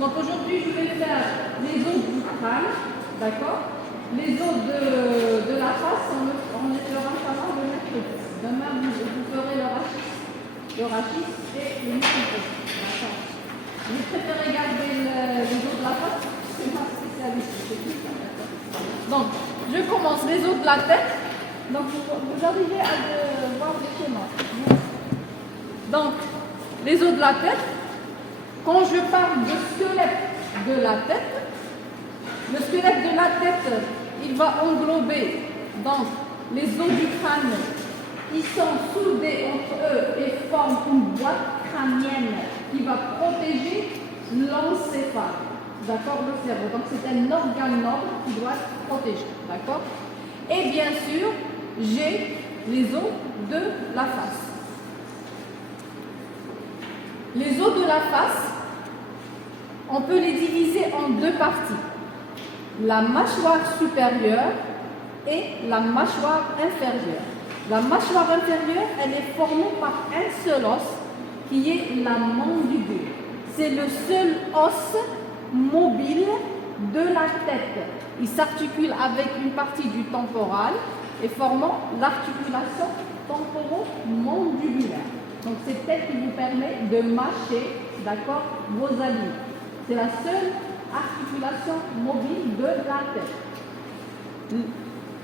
Donc aujourd'hui, je vais faire les os du crâne, d'accord? Les os de la face, on les fera savoir le mercredi. Demain, vous ferez le rachis et le mercredi. D'accord? Vous préférez garder les os de la face? C'est ma spécialité, c'est tout ça, d'accord? Donc, je commence les os de la tête. Donc, vous arrivez à voir le schéma. Donc, les os de la tête, quand je parle de squelette de la tête, le squelette de la tête, il va englober donc les os du crâne. Ils sont soudés entre eux et forment une boîte crânienne qui va protéger l'encéphale. D'accord, le cerveau. Donc c'est un organe noble qui doit être protégé. D'accord. Et bien sûr, j'ai les os de la face. Les os de la face, on peut les diviser en deux parties. La mâchoire supérieure et la mâchoire inférieure. La mâchoire inférieure, elle est formée par un seul os qui est la mandibule. C'est le seul os mobile de la tête. Il s'articule avec une partie du temporal et formant l'articulation temporomandibulaire. Donc c'est elle qui vous permet de mâcher, d'accord, vos aliments. C'est la seule articulation mobile de la tête.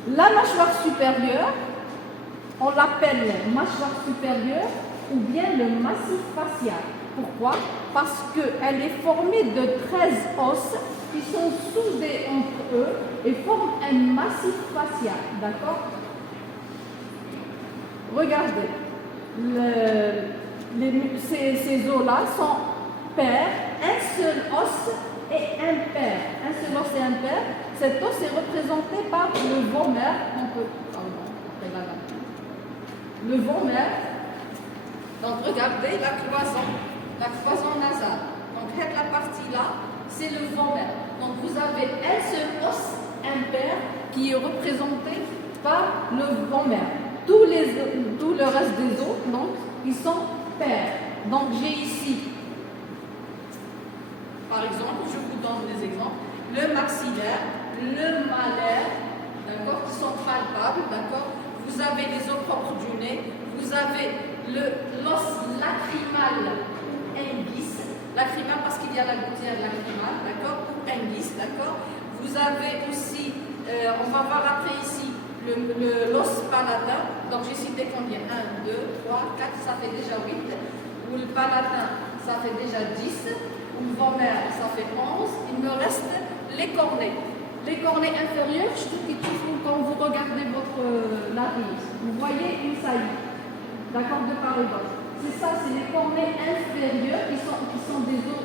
La mâchoire supérieure, on l'appelle mâchoire supérieure ou bien le massif facial. Pourquoi? Parce qu'elle est formée de 13 os qui sont soudés entre eux et forment un massif facial. D'accord? Regardez, ces os-là sont pairs, un seul os et impair. Un seul os et impair. Cet os est représenté par le vomer. Le vomer. Donc regardez la cloison nasale. Donc la partie là, c'est le vomer. Donc vous avez un seul os impair qui est représenté par le vomer. Tout le reste des os, donc, ils sont pairs. Donc j'ai ici, par exemple, je vous donne des exemples, le maxillaire, le malaire, d'accord, qui sont palpables, d'accord. Vous avez les os propres du nez, vous avez l'os lacrymal ou inguis, lacrymal parce qu'il y a la gouttière lacrymale, d'accord, ou inguis, d'accord. Vous avez aussi, on va voir après ici, l'os palatin. Donc j'ai cité combien? 1, 2, 3, 4, ça fait déjà 8. Ou le palatin, ça fait déjà 10. Ou le vomer, ça fait 11. Il me reste les cornets. Les cornets inférieurs, je trouve qu'ils trouvent quand vous regardez votre narine. Vous voyez une saillie, d'accord, de part et d'autre. C'est ça, c'est les cornets inférieurs qui sont des os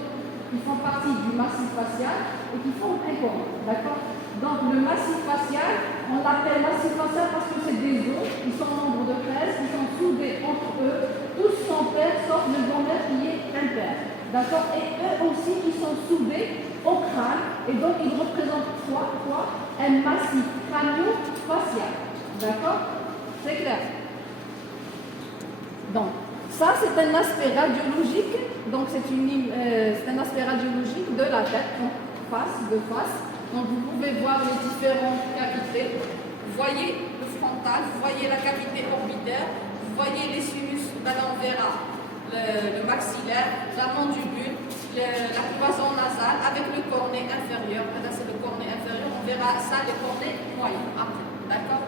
qui font partie du massif facial et qui font un cornet, d'accord. Donc le massif facial, on l'appelle massif facial parce que c'est des os, ils sont au nombre de 13, qui sont soudés entre eux, tous sont pairs sauf le vomer qui est impair. D'accord. Et eux aussi, ils sont soudés au crâne et donc ils représentent quoi? Un massif crânio-facial. D'accord. C'est clair. Donc, ça c'est un aspect radiologique, donc c'est un aspect radiologique de la tête, donc de face. Donc vous pouvez voir les différentes cavités. Vous voyez le frontal, vous voyez la cavité orbitaire, vous voyez les sinus, là on verra le maxillaire, la mandibule, la cloison nasale avec le cornet inférieur. Là c'est le cornet inférieur, on verra ça, les cornets moyens après. D'accord.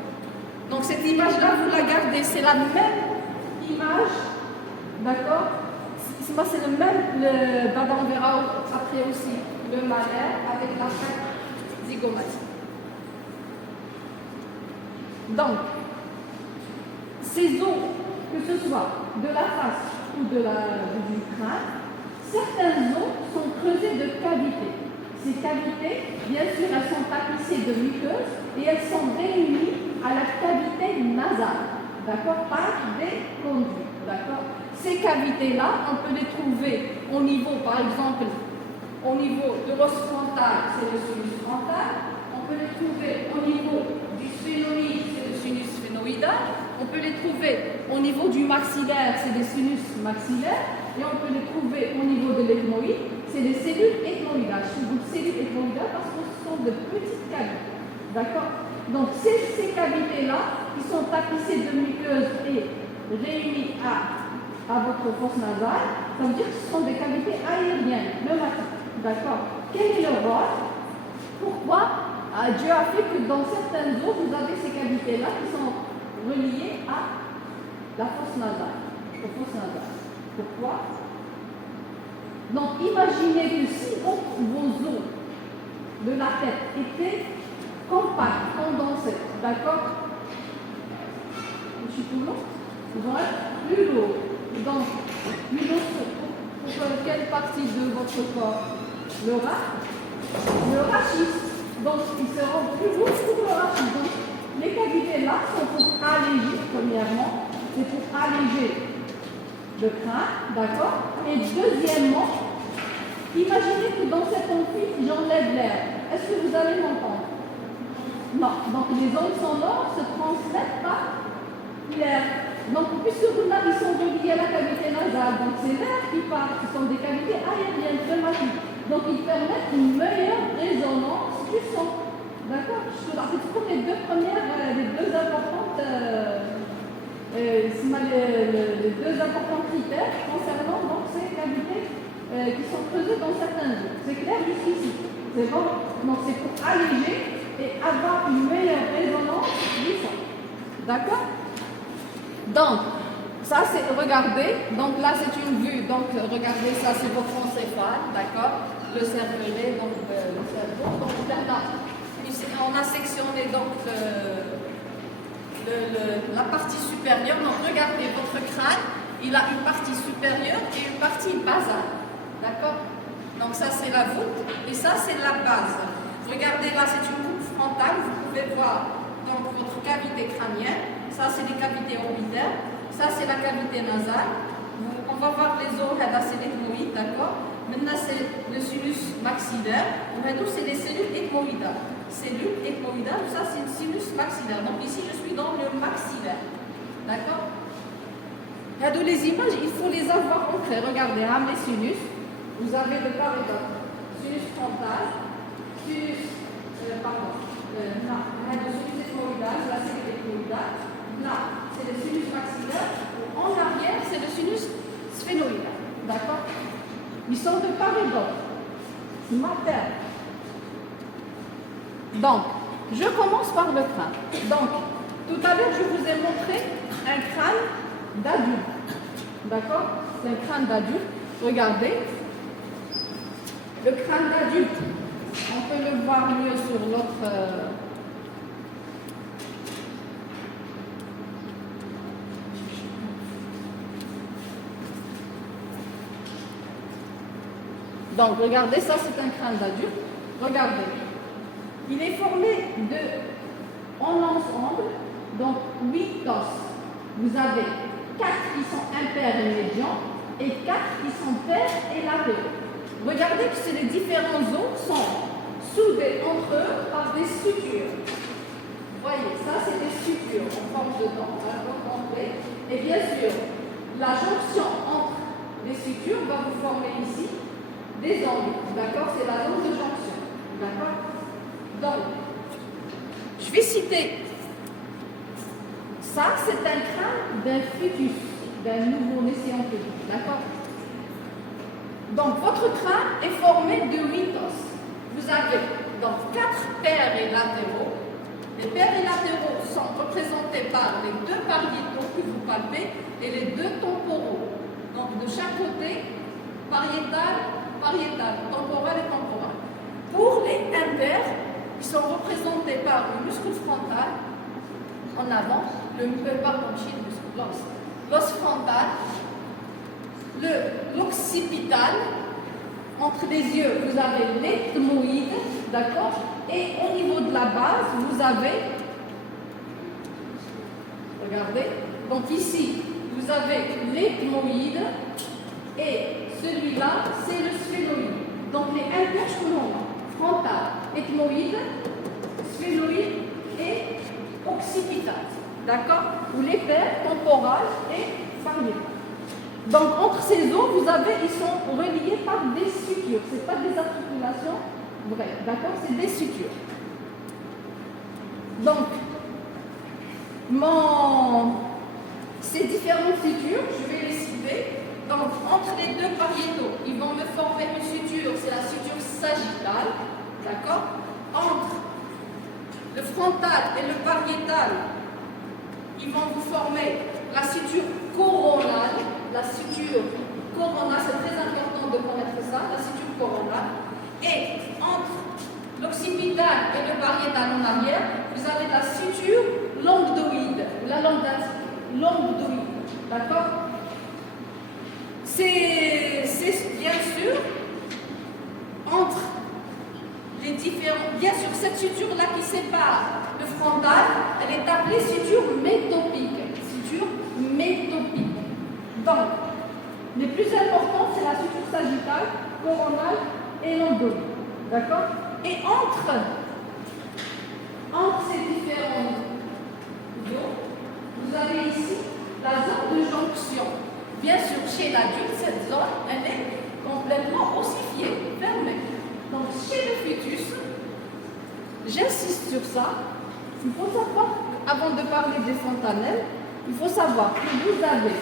Donc cette image-là, vous la gardez, c'est la même image, d'accord. C'est le même, on verra après aussi le malaire avec la chaque zygomatique. Donc, ces os, que ce soit de la face ou du crâne, certains os sont creusés de cavités. Ces cavités, bien sûr, elles sont tapissées de muqueuses et elles sont réunies à la cavité nasale, d'accord, par des conduits, d'accord. Ces cavités-là, on peut les trouver au niveau, par exemple, au niveau de l'os frontal, c'est le sinus frontal. On peut les trouver au niveau du sphénoïde, c'est le sinus sphénoïdal. On peut les trouver au niveau du maxillaire, c'est des sinus maxillaires. Et on peut les trouver au niveau de l'ethmoïde, c'est les cellules ethmoïdales. Je dis cellules ethmoïdales parce que ce sont de petites cavités. D'accord? Donc, ces cavités-là, qui sont tapissées de muqueuses et réunies à votre fosse nasale, ça veut dire que ce sont des cavités aériennes, pneumatiques. D'accord? Quel est leur rôle? Pourquoi Dieu a fait que dans certaines eaux, vous avez ces cavités-là qui sont reliées à la fosse nasale. Pourquoi? Donc, imaginez que si vos os de la tête étaient compacts, condensés, d'accord? Je suis tout long. Ils vont être plus lourds. Donc, plus lourd pour quelle partie de votre corps? Le rachis. Donc, ils seront plus lourds pour le rachis. Donc, les cavités là sont pour alléger, premièrement, c'est pour alléger le crâne, d'accord? Et deuxièmement, imaginez que dans cet amphi, j'enlève l'air. Est-ce que vous allez m'entendre? Non. Donc, les ondes sonores se transmettent par l'air. Donc, puisque ils sont reliés à la cavité nasale, donc c'est l'air qui part, ce sont des cavités aériennes, pneumatiques. Donc, ils permettent une meilleure résonance du son. D'accord? Ce sont les deux importantes, les deux importants critères concernant donc, ces cavités qui sont creusées dans certaines zones. C'est clair jusqu'ici? C'est bon? Donc, c'est pour alléger et avoir une meilleure résonance du son. D'accord? Donc, ça c'est, regardez, donc là c'est une vue, donc regardez, ça c'est votre encéphale, d'accord? Le cervelet, donc le cerveau. Donc on a sectionné donc la partie supérieure. Donc regardez, votre crâne, il a une partie supérieure et une partie basale, d'accord? Donc ça c'est la voûte et ça c'est la base. Regardez là, c'est une coupe frontale, vous pouvez voir donc votre cavité crânienne. Ça, c'est les cavités orbitaires. Ça, c'est la cavité nasale. On va voir les os, c'est l'ethmoïde, d'accord? Maintenant, c'est le sinus maxillaire. Maintenant, c'est les cellules ethmoïdales. Cellules ethmoïdales, ça, c'est le sinus maxillaire. Donc, ici, je suis dans le maxillaire. D'accord? Les images, il faut les avoir ancrées. Regardez, les sinus. Vous avez de part et d'autre. Sinus frontal, sinus, le sinus ethmoïdal, la cellule ethmoïdale. Là, c'est le sinus maxillaire. En arrière, c'est le sinus sphénoïdal. D'accord? Ils sont de part et d'autre. Mater. Donc, je commence par le crâne. Donc, tout à l'heure, je vous ai montré un crâne d'adulte. D'accord? C'est un crâne d'adulte. Regardez. Le crâne d'adulte, on peut le voir mieux sur l'autre. Donc, regardez, ça c'est un crâne d'adulte. Regardez. Il est formé en ensemble, donc 8 os. Vous avez 4 qui sont impairs et médians et 4 qui sont pairs et latéraux. Regardez que les différents os sont soudés entre eux par des sutures. Voyez, ça c'est des sutures en forme de dents, et bien sûr, la jonction entre les sutures va vous former ici des angles, d'accord? C'est la zone de jonction, d'accord? Donc, je vais citer, ça c'est un crâne d'un fœtus, d'un nouveau-né scientifique, d'accord? Donc, votre crâne est formé de 8 os. Vous avez donc 4 pairs et latéraux. Les pairs et latéraux sont représentés par les 2 pariétaux que vous palpez et les 2 temporaux. Donc, de chaque côté, pariétal, temporal et temporal. Pour les impairs, ils sont représentés par le muscle frontal en avant, l'os frontal, l'occipital, entre les yeux, vous avez l'ethmoïde, d'accord? Et au niveau de la base, vous avez, regardez, donc ici, vous avez l'ethmoïde et celui-là, c'est le sphénoïde. Donc les impairs frontal, ethmoïde, sphénoïde et occipital, d'accord? Ou les pairs temporal et pariétal. Donc, entre ces os, vous avez, ils sont reliés par des sutures. Ce n'est pas des articulations vraies, d'accord? C'est des sutures. Donc, ces différentes sutures, je vais les citer. Donc, entre les deux pariétaux, ils vont me former une suture, c'est la suture sagittale, d'accord? Entre le frontal et le pariétal, ils vont vous former la suture coronale. La suture coronale, c'est très important de connaître ça, la suture coronale. Et entre l'occipital et le pariétal en arrière, vous avez la suture lambdoïde, la lambdoïde, d'accord? C'est bien sûr entre les différents. Bien sûr, cette suture-là qui sépare le frontal, elle est appelée suture métopique. Suture métopique. Donc, les plus importantes, c'est la suture sagittale, coronale et lambdoïde. D'accord? Et entre ces différents os, vous avez ici la zone de jonction. Bien sûr, chez l'adulte, cette zone, elle est complètement ossifiée, fermée. Donc, chez le fœtus, j'insiste sur ça, il faut savoir, avant de parler des fontanelles, il faut savoir que vous avez,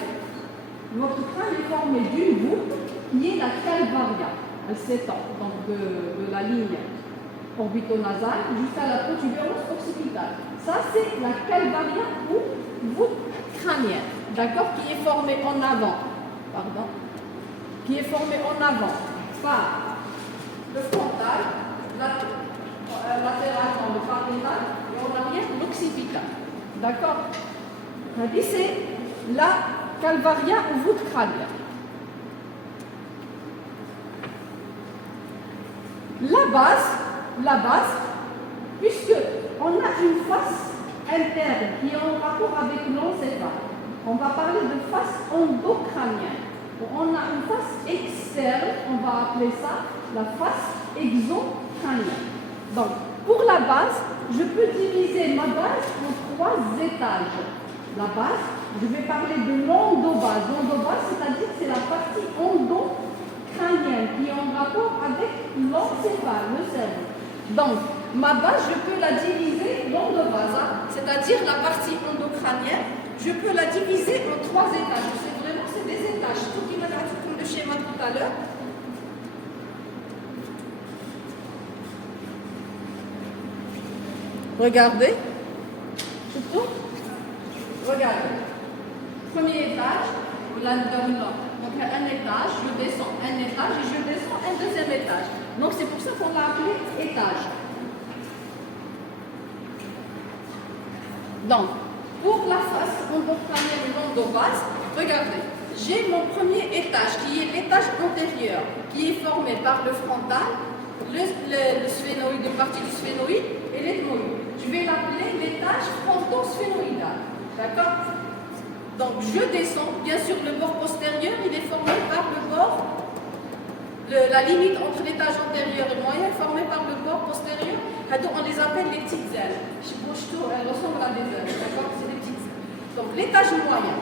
votre crâne est formé d'une voûte qui est la calvaria. Elle s'étend donc de la ligne orbitonasale jusqu'à la protubérance occipitale. Ça, c'est la calvaria ou voûte crânienne, d'accord, qui est formée en avant, qui est formée en avant par le frontal, latéralement le pariétal et en arrière l'occipital, d'accord. C'est la calvaria ou voûte crânienne. La base, puisque on a une face interne qui est en rapport avec l'encéphale, on va parler de face endocrânienne. On a une face externe, on va appeler ça la face exocrânienne. Donc, pour la base, je peux diviser ma base en 3 étages. La base, je vais parler de l'endobase. L'endobase, c'est-à-dire que c'est la partie endocrânienne qui est en rapport avec l'encéphale, le cerveau. Donc, ma base, je peux la diviser, l'endobase, c'est-à-dire la partie endocrânienne, je peux la diviser en 3 étages. C'est vraiment, c'est des étages. Tout qui m'a comme le schéma tout à l'heure. Regardez. C'est tout. Regardez. Premier étage, là-dedans. Donc un étage, je descends un étage et je descends un deuxième étage. Donc c'est pour ça qu'on l'a appelé étage. Donc, pour la face endocrânienne et l'endobase, regardez, j'ai mon premier étage qui est l'étage antérieur, qui est formé par le frontal, le sphénoïde, une partie du sphénoïde et l'ethmoïde. Je vais l'appeler l'étage frontosphénoïdal. D'accord? Donc je descends, bien sûr le bord postérieur, il est formé par le bord, la limite entre l'étage antérieur et le moyen est formée par le bord postérieur. On les appelle les petites ailes. Elles ressemblent à des ailes, d'accord? C'est des petites ailes. Donc l'étage moyen,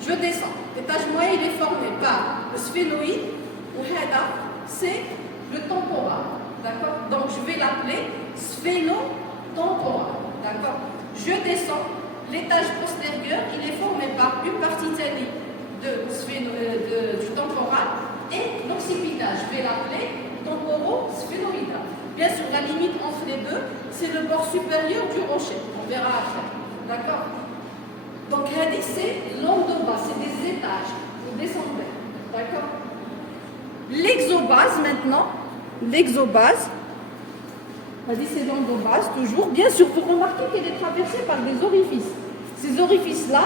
je descends. L'étage moyen, il est formé par le sphénoïde, ou hada, c'est le temporal, d'accord? Donc je vais l'appeler sphénotemporal, d'accord? Je descends. L'étage postérieur, il est formé par une partie thénique du temporal et l'occipital. Je vais l'appeler temporo-sphénoïdal. Bien sûr, la limite entre les deux, c'est le bord supérieur du rocher. On verra après. D'accord? Donc, c'est l'endobase, c'est des étages. Vous descendez. D'accord? L'exobase, maintenant. L'exobase. C'est l'endobase, toujours. Bien sûr, pour remarquer qu'elle est traversée par des orifices. Ces orifices-là,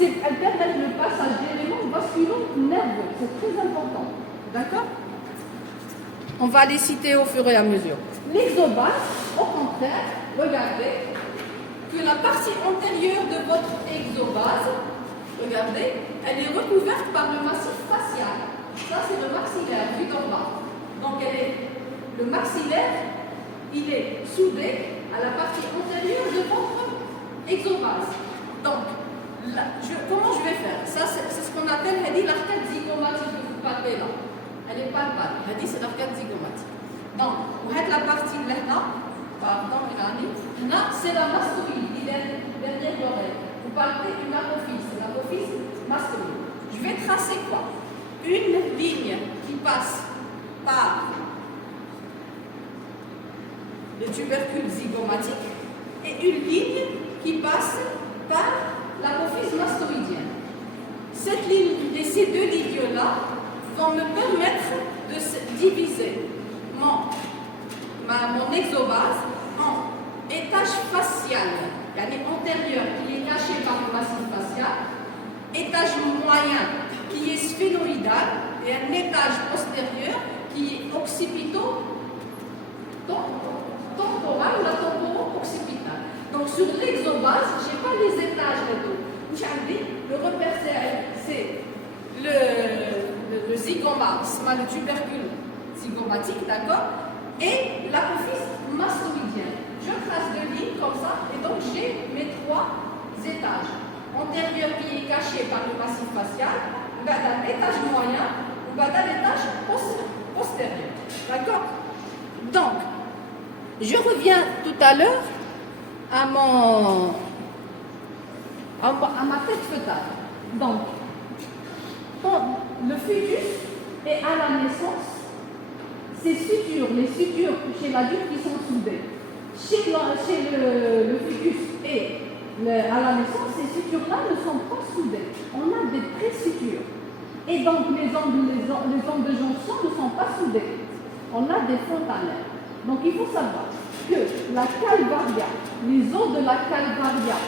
elles permettent le passage d'éléments vasculo-nerveux. C'est très important. D'accord? On va les citer au fur et à mesure. L'exobase, au contraire, regardez, que la partie antérieure de votre exobase, regardez, elle est recouverte par le massif facial. Ça, c'est le maxillaire, vu d'en bas. Donc, le maxillaire, il est soudé à la partie antérieure de votre exobase. Donc, comment je vais faire? Ça, c'est ce qu'on appelle l'arcade zygomatique que vous palpez là. Elle est palpable. C'est l'arcade zygomatique. Donc, vous avez la partie là, pardon, là, c'est la mastoïde, derrière l'oreille. Vous palpez une apophyse, l'apophyse mastoïde. Je vais tracer quoi? Une ligne qui passe par le tubercule zygomatique et une ligne qui passe par l'apophyse mastoïdienne. Cette ligne et ces deux lignes-là vont me permettre de diviser mon exobase en étage facial, antérieur qui est caché par le massif facial, étage moyen qui est sphénoïdal et un étage postérieur qui est occipito temporal ou la temporo-occipitale. Donc sur l'exobase, je n'ai pas les étages là-dedans. Le repère c'est le zygomate, le tubercule zygomatique, d'accord, et l'apophyse mastoïdienne. Je trace deux lignes comme ça, et donc j'ai mes trois étages. Antérieur qui est caché par le massif facial, l'étage moyen, l'étage postérieur. D'accord? Donc, je reviens tout à l'heure à ma tête fœtale. Donc, le fœtus est à la naissance, ces sutures, les sutures chez l'adulte qui sont soudées. Chez le fœtus et à la naissance, ces sutures-là ne sont pas soudées. On a des pré-sutures. Et donc, les ongles de jonction ne sont pas soudés. On a des fontanelles. Donc, il faut savoir que la calvaria, les os de la calvaria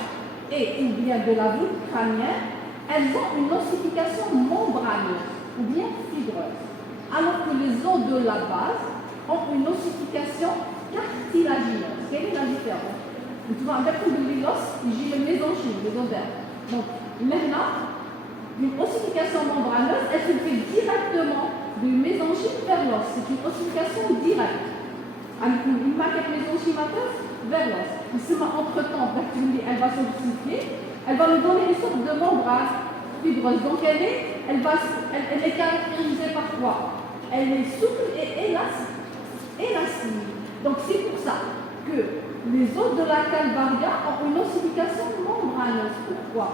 et ou bien de la voûte crânienne, elles ont une ossification membraneuse ou bien fibreuse. Alors que les os de la base ont une ossification cartilagineuse. Quelle est la différence? Tu vois, avec l'os, j'ai le mésenchyme, les ovaires. Donc, maintenant, une ossification membraneuse, elle se fait directement du mésenchyme vers l'os. C'est une ossification directe. Une maquette mésenchymateuse vers l'os. Ici, entre-temps, elle va s'ossifier, elle va nous donner une sorte de membrane fibreuse. Donc, elle est caractérisée par quoi? Elle est souple et élastique. Donc, c'est pour ça que les os de la calvaria ont une ossification membraneuse. Pourquoi?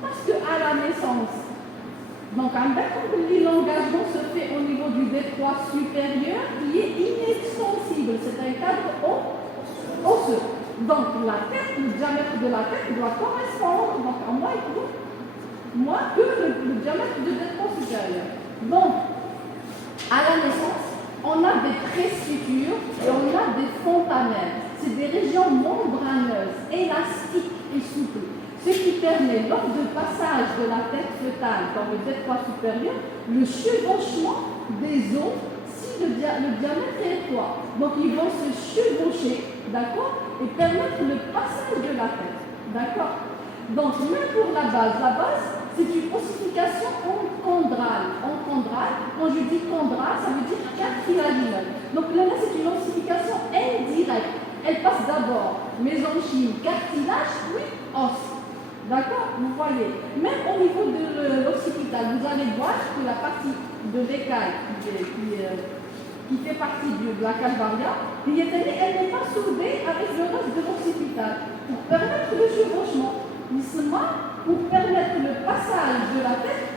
Parce qu'à la naissance, donc l'engagement se fait au niveau du détroit supérieur qui est inextensible. C'est un cadre osseux. Donc la tête, le diamètre de la tête doit correspondre donc, à moins que le diamètre du détroit supérieur. Donc, à la naissance, on a des pré-sutures et on a des fontanelles. C'est des régions membraneuses, élastiques et souples. Ce qui permet, lors du passage de la tête fœtale dans le détroit supérieur, le chevauchement des os si le diamètre est étroit. Donc ils vont se chevaucher, d'accord, et permettre le passage de la tête, d'accord. Donc même pour la base c'est une ossification chondrale. Quand je dis chondrale, ça veut dire cartilagineuse. Donc là, c'est une ossification indirecte. Elle passe d'abord mésenchyme, cartilage, puis os. D'accord? Vous voyez. Même au niveau de l'occipital, vous allez voir que la partie de l'écaille qui fait partie de la calvaria, elle n'est pas soudée avec le reste de l'occipital pour permettre le chevauchement. Pour permettre le passage de la tête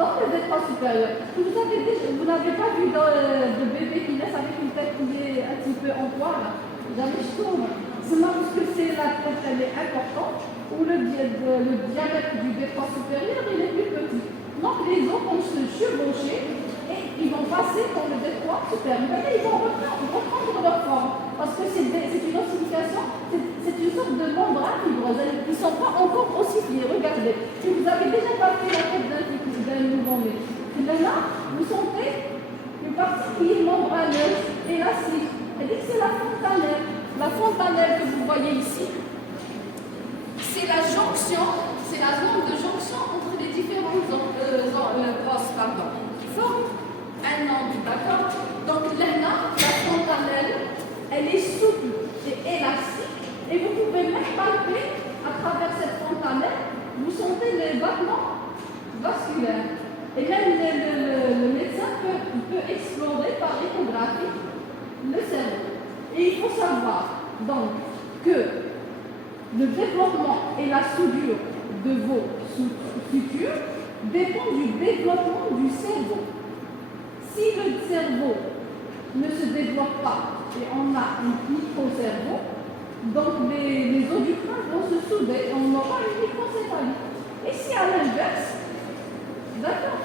dans le détroit supérieur. Vous n'avez pas vu de bébé qui naissent avec une tête qui est un petit peu en poire. Jamais je tourne. C'est parce que la tête elle est importante ou le diamètre du détroit supérieur il est plus petit. Donc les os vont se chevaucher et ils vont passer dans le détroit supérieur. Et ils vont reprendre leur forme. Parce que c'est une ossification, c'est une sorte de membrane fibreuse. Ils ne sont pas encore ossifiés. Regardez, si vous avez déjà palpé la tête d'un nouveau-né, maintenant, vous sentez une partie qui est membraneuse, élastique. Elle dit que c'est la fontanelle. La fontanelle que vous voyez ici, c'est la jonction, c'est la zone de jonction entre les différentes os, qui forment un angle, d'accord? Donc là, la fontanelle, elle est souple et élastique et vous pouvez même palper à travers cette fontanelle, vous sentez les battements vasculaires. Et même le médecin peut explorer par l'échographie le cerveau. Et il faut savoir donc que le développement et la soudure de vos sutures dépend du développement du cerveau. Si le cerveau ne se développe pas et on a un microcerveau, donc les os du crâne vont se souder et on aura une microcéphalie. Et si à l'inverse, d'accord.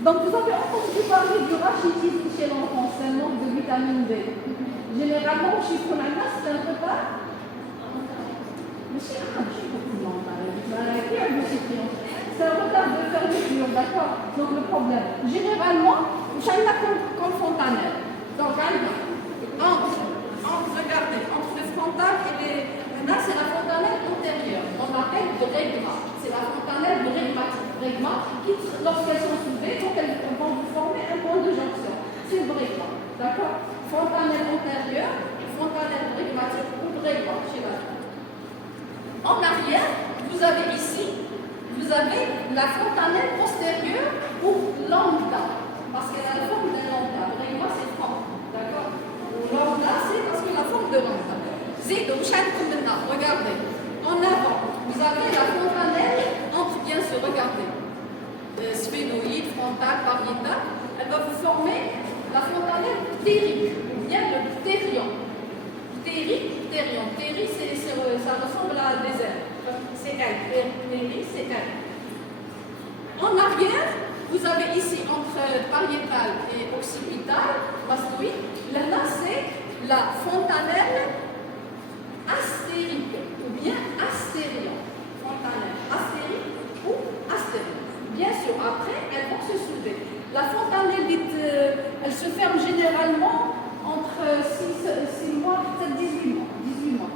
Donc vous avez entendu parler du rachitisme chez l'enfant, c'est un manque de vitamine D. Généralement, chez Konana, c'est un repas. C'est un retard de fermeture, d'accord? Donc le problème. Généralement, ça y a comme fontanelle. Donc, regardez, entre le frontal et les. Là, c'est la fontanelle antérieure. On l'appelle bregma. C'est la fontanelle bregma qui, lorsqu'elles sont soudées, donc elles vont vous former un point de jonction. C'est bregma. D'accord? Fontanelle antérieure, fontanelle bregmatique ou bregma chez la femme. En arrière, vous avez ici, vous avez la fontanelle postérieure ou lambda, parce qu'elle a la forme d'un lambda. Bregma, c'est franc, d'accord? Lambda, c'est parce qu'il a la forme de lambda. Regardez, en avant, vous avez la fontanelle entre, bien sûr, regardez, sphénoïde, frontale, pariétale, elle va vous former la fontanelle ptérique, ou bien le ptérion. Ptérie, ça ressemble à des ailes. C'est elle. Ptérie, c'est elle. En arrière, vous avez ici entre pariétal et occipital, mastoïde. Là, c'est la fontanelle astérique ou bien astérion. Fontanelle astérique ou astérion. Bien sûr, après, elles vont se souder. La fontanelle, elle se ferme généralement entre 6 mois et 18 mois.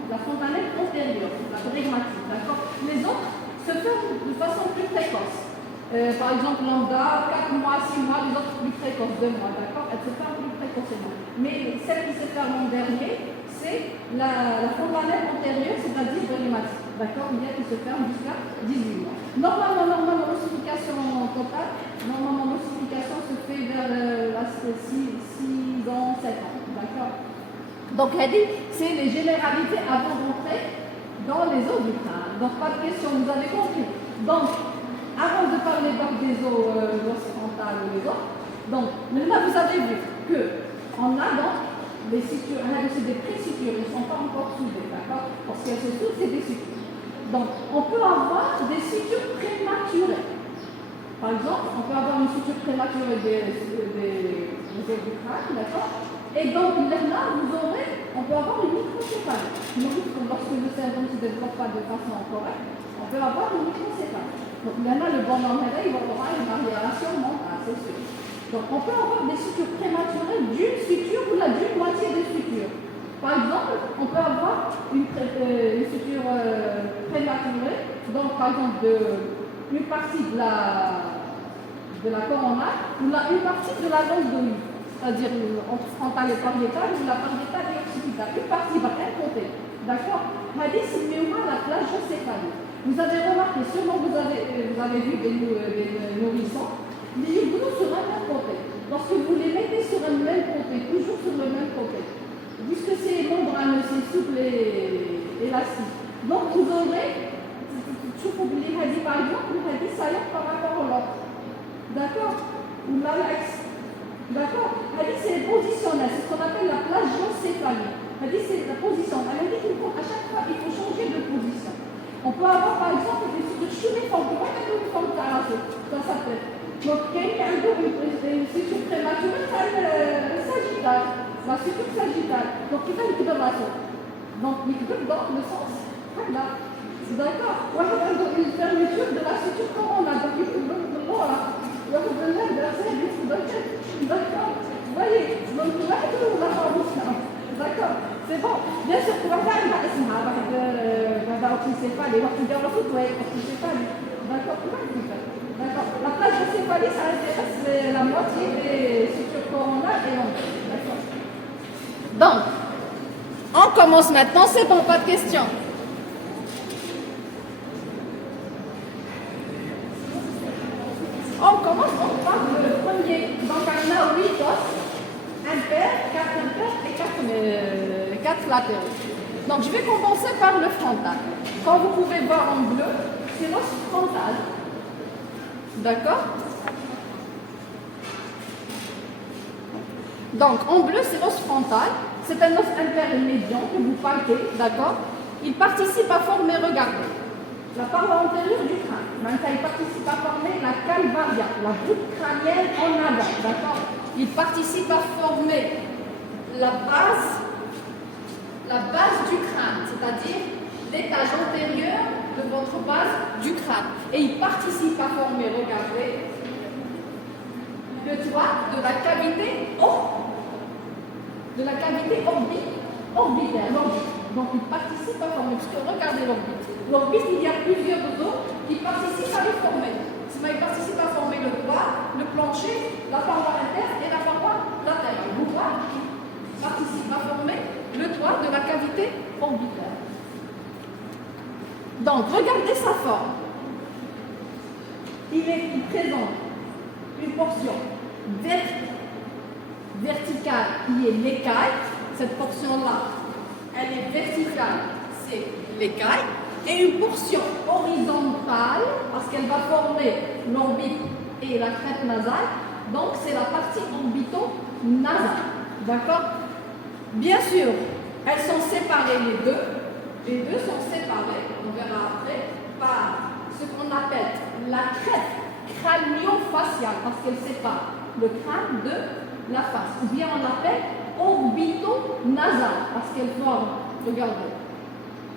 La fontanelle antérieure, la bregmatique, d'accord? Les autres se ferment de façon plus précoce. Par exemple, lambda, 4 mois, 6 mois, les autres plus précoces, 2 mois, d'accord? Elles se ferment plus précocement. Mais celle qui se ferme en dernier, c'est la fontanelle antérieure, c'est-à-dire bregmatique, d'accord? Il y a qui se ferme jusqu'à 18 mois. Normalement, l'ossification totale, l'ossification se fait vers 6 ans, 7 ans, d'accord? Donc, elle dit, c'est les généralités avant d'entrer dans les os du crâne. Donc, pas de question, vous avez compris. Donc, avant de parler des os frontales et les autres, donc, là, vous avez vu qu'on a donc les sutures, c'est des pré-sutures, ils ne sont pas encore soudées, d'accord? Parce qu'elles se soudent, c'est des sutures. Donc, on peut avoir des sutures prématurées. Par exemple, on peut avoir une suture prématurée des os du crâne, d'accord? Et donc là, on peut avoir une microcéphalie. Lorsque le cerveau ne se développe pas de façon correcte, on peut avoir une microcéphalie. Donc là, le bon homme, il aura une variation mentale, c'est sûr. Donc on peut avoir des sutures prématurées d'une suture ou d'une moitié des sutures. Par exemple, on peut avoir une suture prématurée, donc par exemple une partie de la coronale ou une partie de la langue de l'huile. C'est-à-dire entre frontal et pariétal ou la pariétale et occipitale. Une partie va être côté. D'accord? Hadith, c'est la plagiocéphalie. Vous avez remarqué, sûrement vous avez vu des nourrissons, les hibous sur un même côté. Lorsque vous les mettez sur un même côté, toujours sur le même côté, puisque c'est membraneux, c'est souple et élastique. Donc vous aurez, les hadiths par exemple, le hadith saillant par rapport au l'autre. D'accord? Ou l'alax. D'accord? Hadith, c'est positionnel, c'est ce qu'on appelle la plagiocéphalie. Hadith, c'est la position. Elle dit qu'à chaque fois, il faut changer de position. On peut avoir, par exemple, des sutures formes, ça s'appelle. Donc, quelqu'un a une suture prématurée, c'est sagittale. La suture sagittale. Donc, il fait une coloration. Donc, il fait dans le sens. Là. D'accord? Ou alors, une fermeture de la suture coronale. Donc, il faut voilà. D'accord, vous voyez, donc là, d'accord, c'est bon. Bien sûr, on va faire une d'accord, la plagiocéphalie, ça intéresse la moitié des sutures coronales et non. D'accord. Donc, on commence maintenant, c'est bon, pas de questions. On commence par le premier. Donc, on a 8 os, impairs, 4 impairs et 4 latéraux. Donc, je vais commencer par le frontal. Comme vous pouvez voir en bleu, c'est l'os frontal. D'accord? Donc, en bleu, c'est l'os frontal. C'est un os impair médian que vous palpez, d'accord? Il participe à former, regardez, la paroi antérieure du crâne. Maintenant, il participe à former la calvaria, la voûte crânienne en avant, d'accord? Il participe à former la base du crâne, c'est-à-dire l'étage antérieur de votre base du crâne. Et il participe à former, regardez, le toit de la cavité orbitaire, l'orbite. Donc il participe à former, parce que regardez l'orbite. L'orbite, il y a plusieurs os qui participent à les former. Il participe à former le toit, le plancher, la paroi interne et la paroi latérale. Vous voyez, il participe à former le toit de la cavité orbitaire. Donc regardez sa forme. Il présente une portion verticale qui est l'écaille. Cette portion-là, elle est verticale, c'est l'écaille. Et une portion horizontale, parce qu'elle va former l'orbite et la crête nasale. Donc c'est la partie orbito-nasale. D'accord? Bien sûr, elles sont séparées les deux. Les deux sont séparées, on verra après, par ce qu'on appelle la crête crânio-faciale, parce qu'elle sépare le crâne de la face. Ou bien on l'appelle orbito-nasale, parce qu'elle forme, regardez,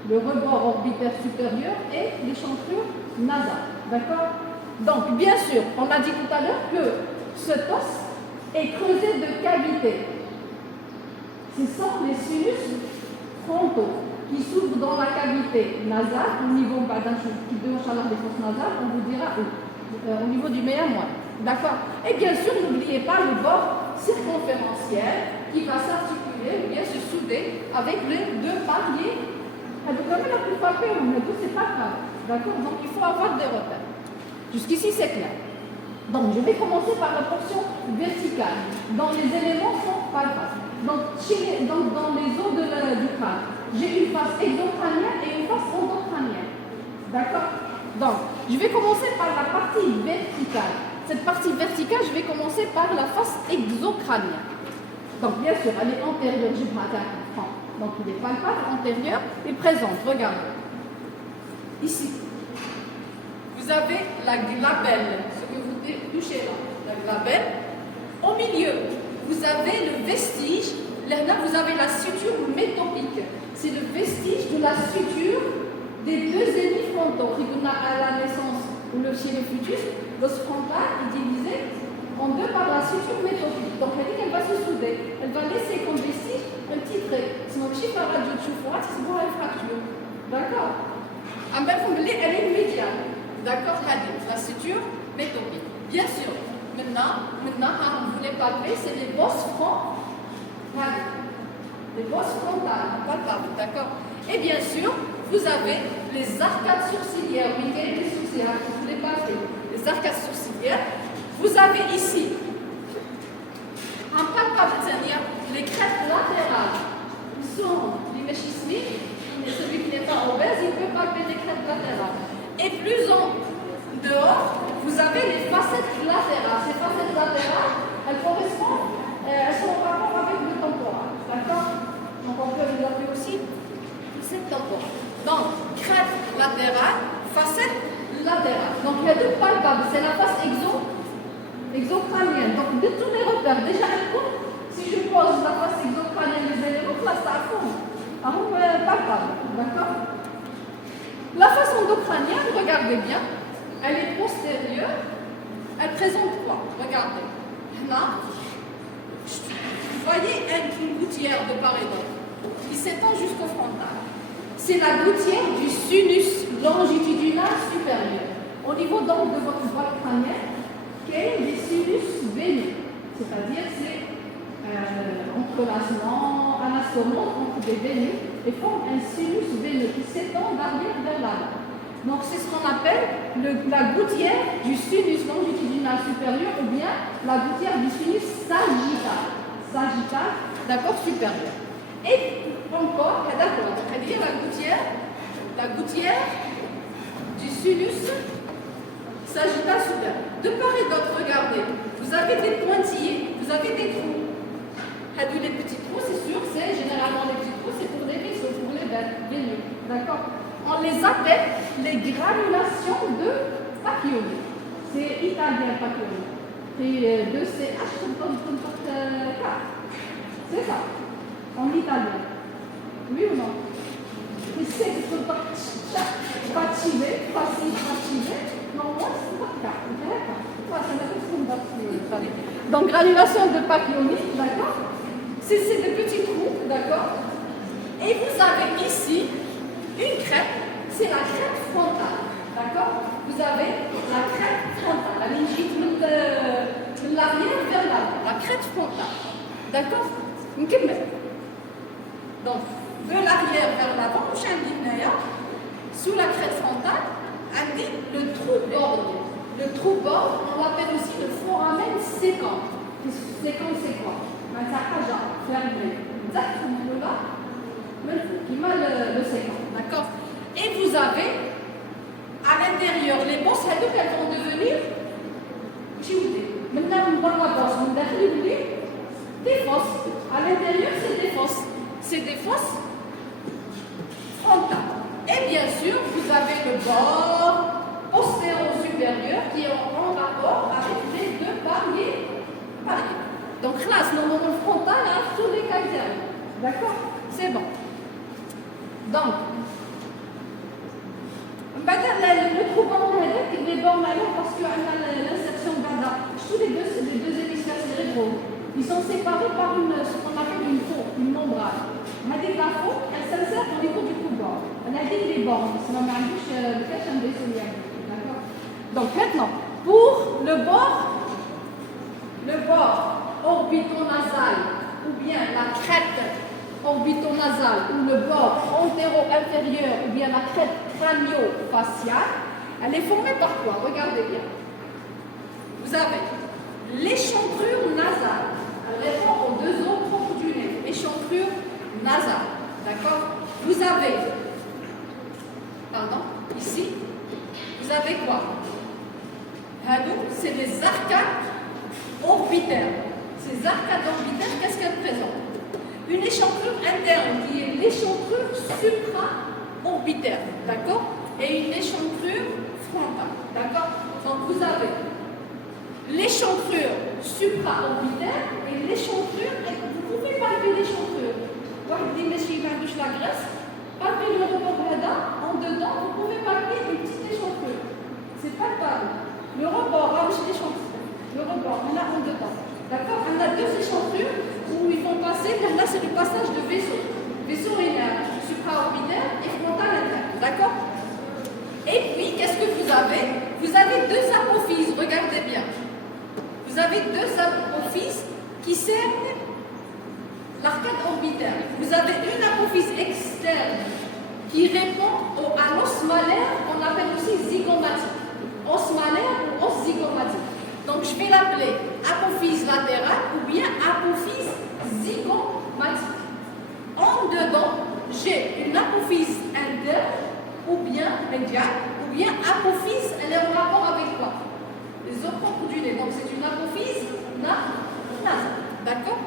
le rebord orbitaire supérieur et l'échancrure nasale. D'accord? Donc, bien sûr, on a dit tout à l'heure que cet os est creusé de cavités. Ce sont les sinus frontaux qui s'ouvrent dans la cavité nasale, au niveau qui de chaleur des fosses nasales, on vous dira où, au niveau du méa moelle. D'accord? Et bien sûr, n'oubliez pas le bord circonférentiel qui va s'articuler ou bien se souder avec les deux paliers. Donc, comme la plus palpée, c'est pas grave. D'accord? Donc, il faut avoir des repères. Jusqu'ici, c'est clair. Donc, je vais commencer par la portion verticale, dont les éléments sont palpables. Donc, dans les os du crâne, j'ai une face exocrânienne et une face endocrânienne. D'accord? Donc, je vais commencer par la partie verticale. Cette partie verticale, je vais commencer par la face exocrânienne. Donc, bien sûr, elle est antérieure, j'ai braqué à comprendre. Donc, il est palpable, antérieur et présente. Regardez. Ici, vous avez la glabelle, ce que vous touchez là, la glabelle. Au milieu, vous avez le vestige. Là, vous avez la suture métopique. C'est le vestige de la suture des deux ennemis frontaux. À la naissance, ou le chez le futus, l'os frontal est divisé en deux par la suture métopique. Donc, elle dit qu'elle va se souder. Elle va laisser comme vestige un petit trait. Si on chiffre la radio de chauffoir, c'est pour une fracture. D'accord? En même temps, elle est médiane. D'accord? La suture métopique. Bien sûr. Maintenant, vous voulez palper, c'est les bosses frontales. Les bosses frontales, palpables. D'accord? Et bien sûr, vous avez les arcades sourcilières. Oui, les sourcilières, vous les palpez. Les arcades sourcilières. Vous avez ici, en palpable, c'est-à-dire les crêtes latérales, qui sont l'iméchismique, et celui qui n'est pas obèse, il peut palper les crêtes latérales. Et plus en dehors, vous avez les facettes latérales. Ces facettes latérales, elles correspondent, elles sont en rapport avec le temporal. D'accord? Donc on peut les appeler aussi facettes temporales. Donc, crête latérale, facette latérale. Donc il y a deux palpables, c'est la face exocrânienne. Donc de tous les repères, déjà un coup, si je pose la face exocrânienne des éléments, là ça fond. Alors palpable. D'accord? La face endocrânienne, regardez bien, elle est postérieure, elle présente quoi? Regardez. Là, vous voyez une gouttière de part et d'autre qui s'étend jusqu'au frontal. C'est la gouttière du sinus longitudinal supérieur. Au niveau donc de votre boîte crânienne, qu'est des sinus veineux. C'est-à-dire, c'est entrelacement anastomote entre des veineux et forme un sinus veineux qui s'étend d'arrière vers l'avant. Donc c'est ce qu'on appelle la gouttière du sinus longitudinal supérieur ou bien la gouttière du sinus sagittal. Sagittal, d'accord, supérieur. Et encore, d'accord, c'est-à-dire la gouttière du sinus sagittal supérieur. De part et d'autre, regardez, vous avez des pointillés, vous avez des trous. Les petits trous, c'est sûr, c'est généralement les petits trous, c'est pour les vaisseaux, pour les veines, d'accord. On les appelle les granulations de Pacchioni. C'est italien Pacchioni. C'est 2CH, c'est ça, en italien. Oui ou non? C'est Pacchioni, non, moi, c'est pas le cas. Donc, granulation de Pacchioni, d'accord? C'est des petits trous, d'accord? Et vous avez ici une crête, c'est la crête frontale, d'accord? Vous avez la crête frontale, la ligne de l'arrière vers l'avant, la crête frontale, d'accord? Donc, de l'arrière vers l'avant, sous la crête frontale, on dit le trou bord. Le trou bord, on l'appelle aussi le foramen séquent. Séquent, c'est quoi? Fermé. Le séquent, d'accord? Et vous avez à l'intérieur les bosses, elles vont devenir des fosses. À l'intérieur, c'est des fosses. C'est des fosses frontales. Et bien sûr, vous avez le bord postéro-supérieur qui est en rapport avec les deux paliers. Donc là, c'est le frontal sur les caractères. D'accord? C'est bon. Donc, le trou bord les bords parce qu'il y a l'insertion bada. Tous les deux hémisphères cérébraux, ils sont séparés par ce qu'on appelle une faux, une membrane. On a dit que la faux, elle s'insère au niveau du trou bord. On a dit les bords, sinon on a dit le cache un vaisseau. D'accord? Donc maintenant, pour le bord orbitonasal ou bien la crête orbitonasale ou le bord antéro-inférieur ou bien la crête crânio-faciale, elle est formée par quoi? Regardez bien. Vous avez l'échancrure nasale. Elle répond aux deux autres propres du nez. Échancrure nasale. D'accord? Vous avez, ici, vous avez quoi? C'est les arcades orbitaires. Ces arcades orbitaires, qu'est-ce qu'elles présentent? Une échancrure interne qui est l'échancrure supra-orbitaire, d'accord? Et une échancrure frontale, d'accord? Donc vous avez l'échancrure supra-orbitaire et l'échancrure, vous pouvez palper l'échancrure. Vous dit, monsieur, il touche la graisse, palpez le rebord en dedans, vous pouvez palper une petite échancrure. C'est palpable. Le rebord, l'échancrure. Le rebord, on a en dedans. D'accord? On a deux échancrures où ils vont passer, là c'est le passage de vaisseau. Vaisseau rénal, supra-orbitaire et frontal interne. D'accord? Et puis, qu'est-ce que vous avez? Vous avez deux apophyses, regardez bien. Vous avez deux apophyses qui cernent l'arcade orbitaire. Vous avez une apophyse externe qui répond à l'os malaire, qu'on appelle aussi zygomatique. Os malaire ou os zygomatique. Donc, je vais l'appeler apophyse latérale ou bien apophyse zygomatique. En dedans, j'ai une apophyse interne ou bien médiane, ou bien apophyse, elle est en rapport avec quoi? Les autres propres du nez. Donc, c'est une apophyse nasale. D'accord?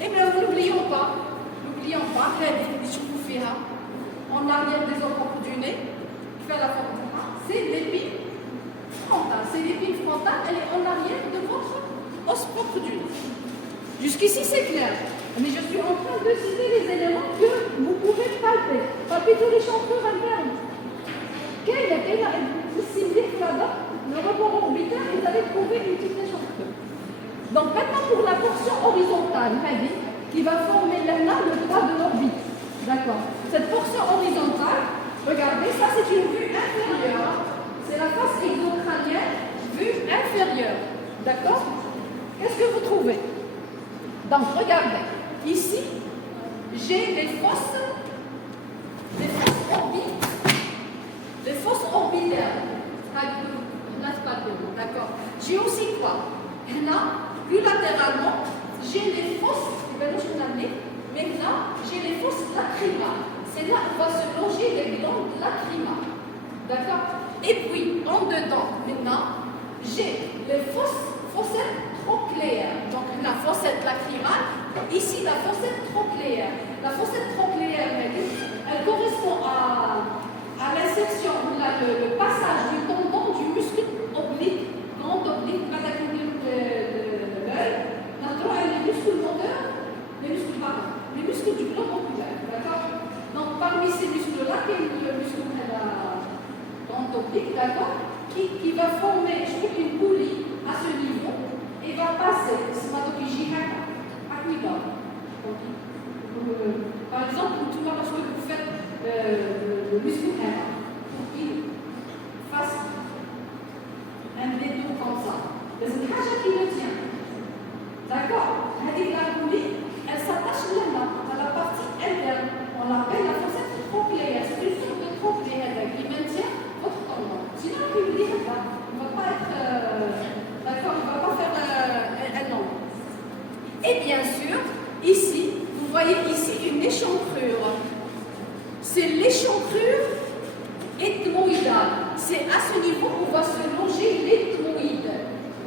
Et bien, n'oublions pas, en arrière des autres propres du nez, qui fait la forme du bras, c'est l'épine frontale. C'est l'épine frontale, elle est en arrière de votre os propre du nez. Jusqu'ici, c'est clair. Mais je suis en train de citer les éléments que vous pouvez palper. Palper tous les chantiers internes. Quel est le rebord orbitaire, vous allez trouver une petite échancrure. Donc maintenant pour la portion horizontale, qui va former le toit de l'orbite. D'accord. Cette portion horizontale, regardez, ça c'est une vue inférieure. C'est la face exocrânienne, vue inférieure. D'accord? Qu'est-ce que vous trouvez? Donc regardez, ici, j'ai des fosses Les fosses orbitaires. D'accord. J'ai aussi quoi? Plus latéralement, j'ai les fosses. Maintenant, j'ai les fosses lacrymales. C'est là où va se loger les glandes lacrymales. D'accord? Et puis, en dedans, maintenant, j'ai les fossettes trochléaires. Donc, la fossette lacrymale, ici, la fossette trochléaire. La fossette trochléaire, elle correspond à l'insertion, le passage du tendon du muscle oblique, grand oblique, de l'œil, les muscles du globe oculaire, d'accord? Donc parmi ces muscles-là, il y a le muscle grand oblique, d'accord? Qui va former une poulie à ce niveau et va passer, par exemple, tout le lorsque vous faites le muscle pour qu'il fasse un détour comme ça. Mais c'est une chose qui le tient. D'accord? La poulie, elle s'attache là, à la partie interne. On l'appelle la fossette trochléaire. C'est une sorte de trochléaire qui maintient votre tendon. Sinon, la poulie, il ne va pas être. D'accord? Il ne va pas faire un nombre. Et bien sûr, ici, vous voyez ici une échancrure. C'est l'échancrure ethmoïdale. C'est à ce niveau où va se loger l'ethmoïde,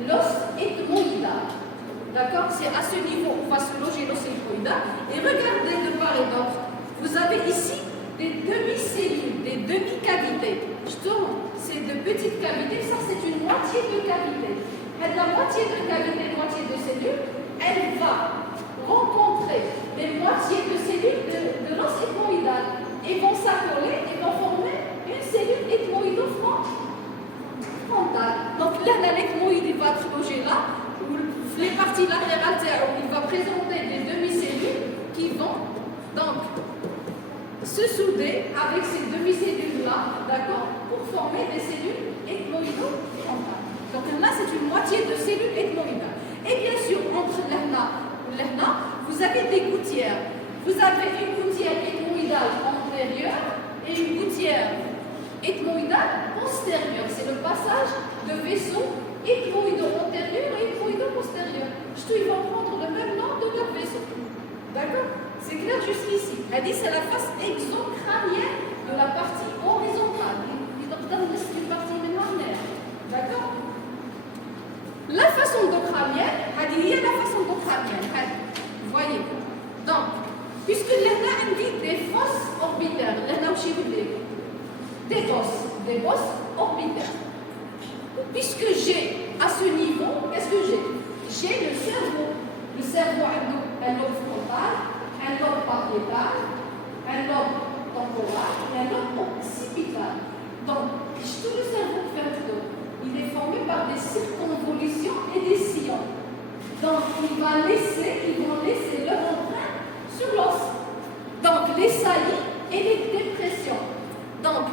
l'os ethmoïdal. D'accord? C'est à ce niveau où va se loger l'os ethmoïdal. Et regardez de part et d'autre. Vous avez ici des demi-cellules, des demi-cavités. Justement, c'est de petites cavités. Ça, c'est une moitié de cavité. Et la moitié de cavité, moitié de cellules, elle va rencontrer les moitiés de cellules de l'os ethmoïdal et vont s'accoler et vont former une cellule ethmoïdo-frontale. Donc là, l'ethmoïde va être logé là, où les parties latérales, il va présenter des demi-cellules qui vont donc se souder avec ces demi-cellules-là, d'accord, pour former des cellules ethmoïdo-frontales. Donc là, c'est une moitié de cellules ethmoïdales. Et bien sûr, entre l'herna ou l'herna, vous avez des gouttières. Vous avez une gouttière ethmoïdale antérieure et une gouttière ethmoïdale postérieure. C'est le passage de vaisseaux ethmoïdo-antérieur et ethmoïdo-postérieur. Ils vont prendre le même nom de leur vaisseau. D'accord? C'est clair jusqu'ici. Elle dit c'est la face exocrânienne de la partie horizontale. C'est une partie mémoire. D'accord? La face endocrânienne, il y a la face endocrânienne. Vous voyez? Donc, puisque l'herna indique des fosses orbitaires, l'herna aussi des bosses orbitaires. Puisque j'ai à ce niveau, qu'est-ce que j'ai? J'ai le cerveau. Le cerveau a un lobe frontal, un lobe pariétal, un lobe temporal et un lobe occipital. Donc, tout le cerveau il est formé par des circonvolutions et des sillons. Donc, ils vont laisser leur empreinte sur l'os. Donc, les saillies et les dépressions. Donc,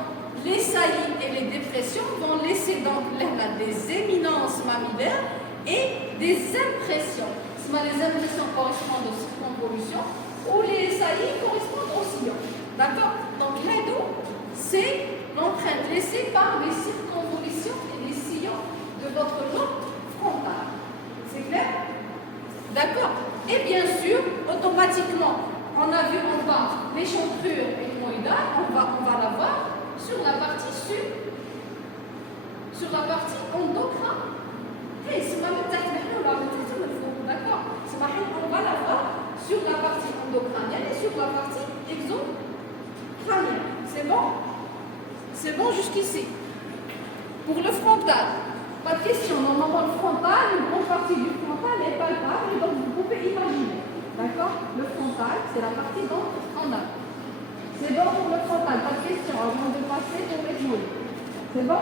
les saillies et les dépressions vont laisser donc des éminences mammillaires et des impressions. Les impressions correspondent aux circonvolutions ou les saillies correspondent aux sillons. D'accord? Donc, l'endo, c'est l'empreinte laissée par les circonvolutions et les sillons de votre lobe frontal. C'est clair? D'accord? Et bien sûr, automatiquement, on a vu en bas l'échancrure ethmoïdale, on va la voir sur la partie endocrine. Et c'est ma d'accord? On va la voir sur la partie endocrânienne et sur la partie exocrânienne. C'est bon? C'est bon jusqu'ici. Pour le frontal, pas de question. Normalement, le frontal, une grande partie du frontal est palpable, donc vous pouvez imaginer. D'accord? Le frontal, c'est la partie dont on a. C'est bon pour le frontal, pas de question, avant de passer pour les genoux. C'est bon?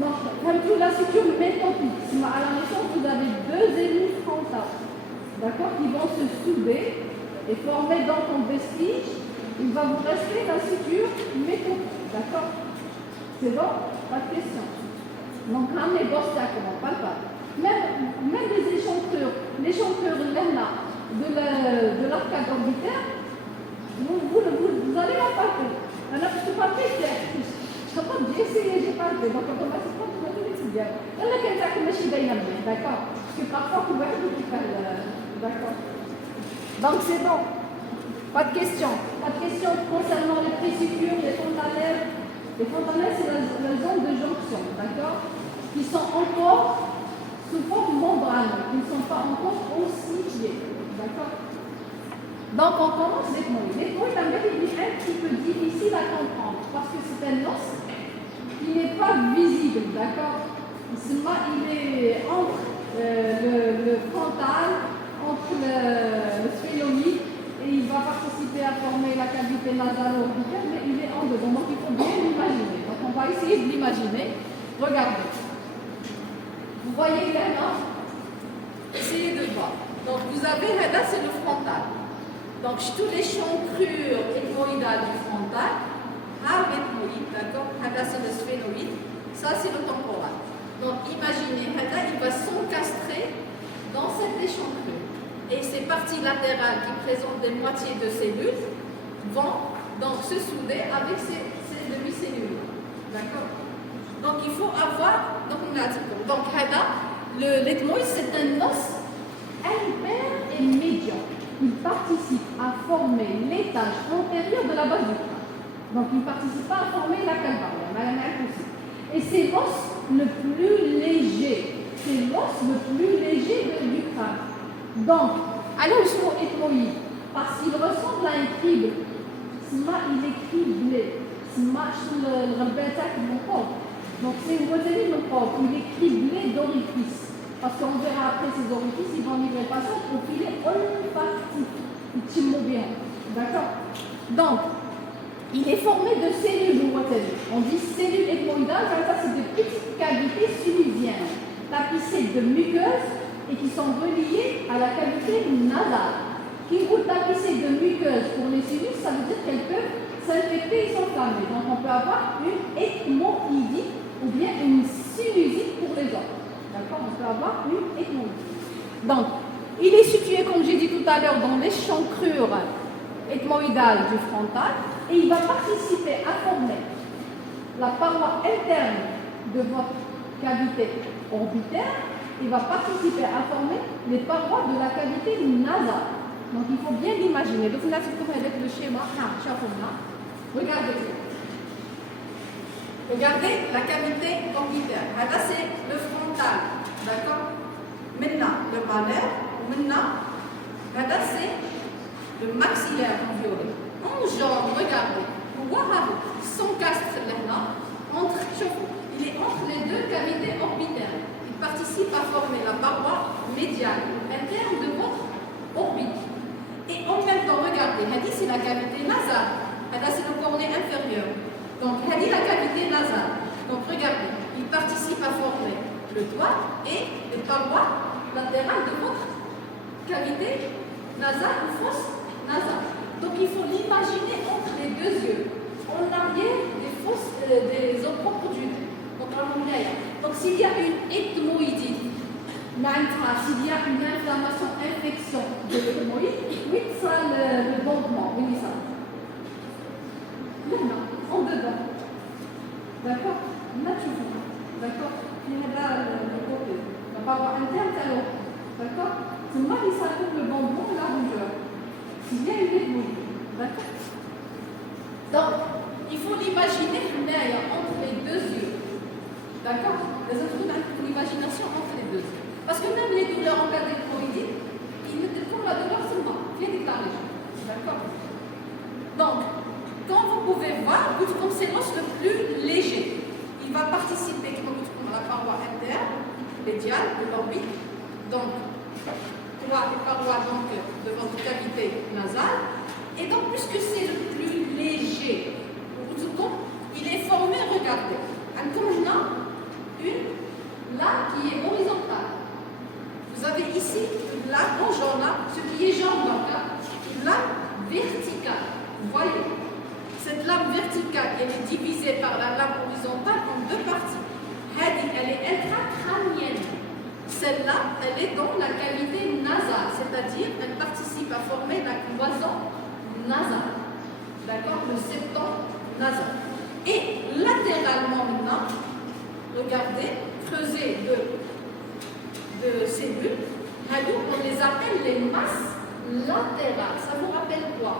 Donc, comme tout la suture métopique, à la naissance, vous avez deux élus frontales, d'accord, qui vont se souder et former donc un vestige. Il va vous rester la suture métopique, d'accord? C'est bon? Pas de question. Donc, quand les bosses, ça commence pas. Même les échancrures là, de l'arcade orbitaire, vous allez la palper. Alors, ce papier, c'est خطط j'ai essayé, j'ai pas fait, donc automatiquement tu vas tout étudier. Là, كنتاعك ماشي باينة مليح, d'accord? Parce que parfois كل واحد كيفاه, d'accord? Donc c'est bon. Pas de questions. Pas de questions concernant les présupures, les fontanelles. Les fontanelles, c'est la zone de jonction, d'accord? Qui sont encore sous forme membrane, qui ne sont pas encore ossifiées, d'accord? Donc on commence l'ethmoïde. L'ethmoïde est un petit peu difficile à comprendre parce que c'est un os qui n'est pas visible, d'accord? Il est entre le frontal, entre le sphénoïde, et il va participer à former la cavité nasale orbitaire, mais il est en dedans. Donc il faut bien l'imaginer. Donc on va essayer de l'imaginer. Regardez. Vous voyez là, non? Essayez de voir. Donc vous avez là, c'est le frontal. Donc toutes les chancrures ethmoïdales du frontal, l'ethmoïde, d'accord? Là c'est le sphénoïde. Ça c'est le temporal. Donc imaginez, là il va s'encastrer dans cette échancrure. Et ces parties latérales qui présentent des moitiés de cellules vont donc se souder avec ces demi-cellules. D'accord? Donc il faut avoir, donc l'ethmoïde c'est un os impair et médian. Il participe à former l'étage antérieur de la base du crâne. Donc il ne participe pas à former la calvaire, et c'est l'os le plus léger. C'est l'os le plus léger du crâne. Donc, alors ils sont ethmoïdes parce qu'il ressemble à un crible. Il est criblé. Donc c'est une modèle de corps. Il est criblé d'orifices. Parce qu'on verra après ces orifices, ils vont livrer pas ça au filet olfactif. D'accord? Donc, il est formé de cellules. On dit cellules ethmoïdales, ça c'est des petites cavités sinusiennes, tapissées de muqueuses et qui sont reliées à la cavité nasale. Qui vous tapissez de muqueuses pour les sinus, ça veut dire qu'elles peuvent s'infecter et s'enflammer. Donc on peut avoir une ethmoïdite ou bien une sinusite pour les autres. D'accord? On peut avoir une ethmoïdite. Donc, il est situé, comme j'ai dit tout à l'heure, dans l'échancrure ethmoïdale du frontal et il va participer à former la paroi interne de votre cavité orbitaire. Il va participer à former les parois de la cavité nasale. Donc il faut bien l'imaginer. Donc là, c'est comme avec le schéma. Regardez. Regardez la cavité orbitaire. Là, c'est le frontal. D'accord? Maintenant, le malaire. Maintenant, là, c'est le maxillaire en violet. En jaune, regardez. S'encastre là, il est entre les deux cavités orbitaires. Il participe à former la paroi médiane interne de votre orbite. Et en même temps, regardez, c'est la cavité nasale. C'est le cornet inférieur. Donc, la cavité nasale. Donc, regardez, il participe à former le doigt et les parois latérales de votre cavité nasale ou fosse nasale. Donc, il faut l'imaginer entre les deux yeux, en arrière des os propres du nez. Donc, s'il y a une ethmoïdite, s'il y a une inflammation, infection de l'ethmoïde, oui, ça le bandement, oui, ça. Maintenant, en dedans. D'accord? Là, tu vois. D'accord? Il y a là le côté. La paroi interne, c'est l'autre. D'accord? C'est moi qui s'appelle le bandement et la rougeur. Il y a une ethmoïde. D'accord? Donc, il faut l'imaginer entre les deux yeux. D'accord? Les instruments pour l'imagination entre les deux yeux. Parce que même les douleurs en cas d'ethmoïdite, ils ne défendent la douleur seulement. Il y a des carrés. D'accord? Donc, quand vous pouvez voir, comme c'est l'os le plus léger, il va participer à la paroi interne, médiale de l'orbite. Donc, les parois de votre cavité nasale. Et donc, puisque c'est le plus léger, il est formé, regardez, comme une lame qui est horizontale. Vous avez ici une lame en jaune, ce qui est jaune, donc une lame verticale. Vous voyez, cette lame verticale, elle est divisée par la lame horizontale en deux parties. Elle est intracrânienne. Celle-là, elle est dans la cavité nasale, c'est-à-dire elle participe à former la cloison nasale. D'accord? Le septum nasal. Et latéralement, latéralement maintenant. Regardez, creuser de cellules. On les appelle les masses latérales. Ça vous rappelle quoi?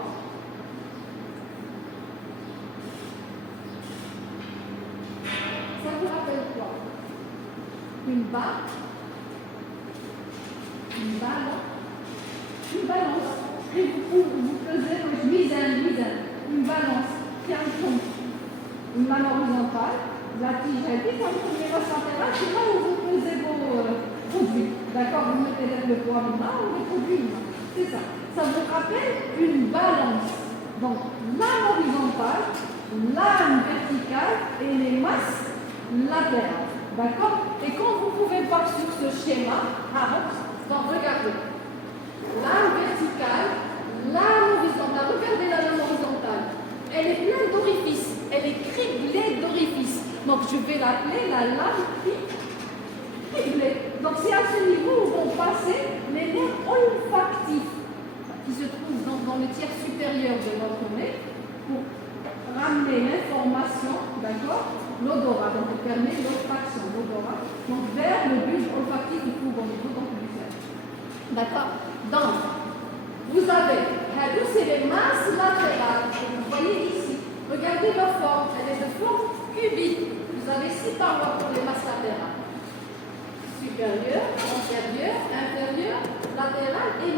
Ça vous rappelle quoi? Une barre, une balance. Et vous pesez une balance qui a un fond, une lame horizontale, la tige elle dit, quand vous mettez votre latérale, c'est là où vous pesez vos produits. D'accord? Vous mettez le poids maintenant ou les produits. C'est ça. Ça vous rappelle une balance. Donc, lame horizontale, lame verticale et les masses latérales. D'accord? Et quand vous pouvez voir sur ce schéma, donc regardez. Lame verticale, lame horizontale. Regardez la lame horizontale. Elle est pleine d'orifices. Elle est criblée d'orifices. Donc, je vais l'appeler la lame criblée. Donc, c'est à ce niveau où vont passer les nerfs olfactifs qui se trouvent dans le tiers supérieur de notre nez pour ramener l'information, d'accord, l'odorat, donc il permet l'olfaction, l'odorat, donc vers le bulbe olfactif qui trouve au niveau du cerveau. D'accord? Donc, vous avez, c'est les masses latérales, vous voyez ici, regardez leur forme, elle est de forme cubique. Vous avez 6 parois pour les masses latérales. Supérieure, antérieure, inférieure, latérale et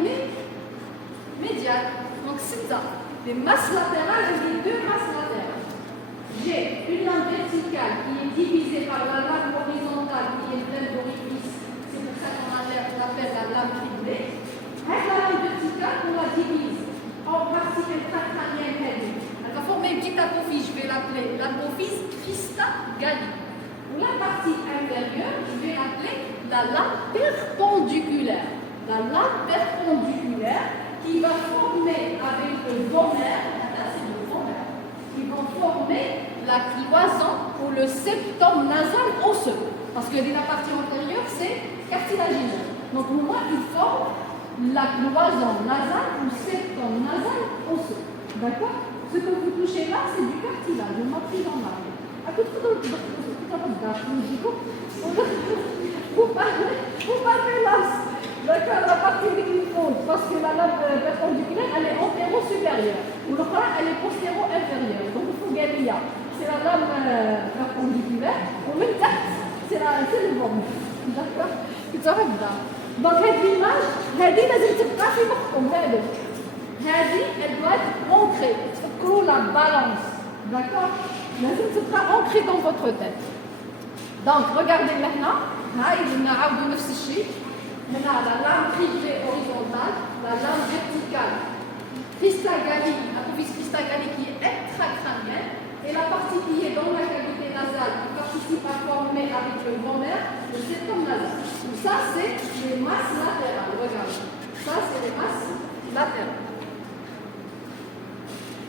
médiane. Donc c'est ça. Les masses latérales et les 2 masses latérales. J'ai une lame verticale qui est divisée par la lame horizontale qui est pleine d'orifices. C'est pour ça qu'on l'appelle la lame criblée. Avec la lame verticale, on la divise en parties intracrâniennes. Elle va former une petite apophyse, je vais l'appeler l'apophyse Christa Galli. Pour la partie inférieure, je vais l'appeler la lame perpendiculaire. La lame perpendiculaire qui va former avec le vomère, là c'est le vomère, qui vont former la cloison ou le septum nasal osseux. Parce que la partie antérieure, c'est cartilagineux. Donc pour moi, il forme la cloison nasale ou septum nasal osseux. D'accord? Ce que vous touchez là, c'est du cartilage, je m'appuie dans l'arbre. Vous parlez là, d'accord, la partie du fond, parce que la lame perpendiculaire, elle est antéro-supérieure. Ou le bras, elle est postéro-inférieure. Donc il faut gagner. C'est la lame perpendiculaire. Ou même c'est le ventre. D'accord? Donc cette image, elle doit être ancrée. C'est la balance. D'accord? Elle sera ancrée dans votre tête. Donc regardez maintenant. Maintenant, la lame criblée horizontale, la lame verticale, Christa Galli, apophyse Christa Galli qui est extracrânienne, et la partie qui est dans la cavité nasale, qui participe à former avec le vomère, le septum nasal. Donc ça, c'est les masses latérales. Regardez. Ça, c'est les masses latérales.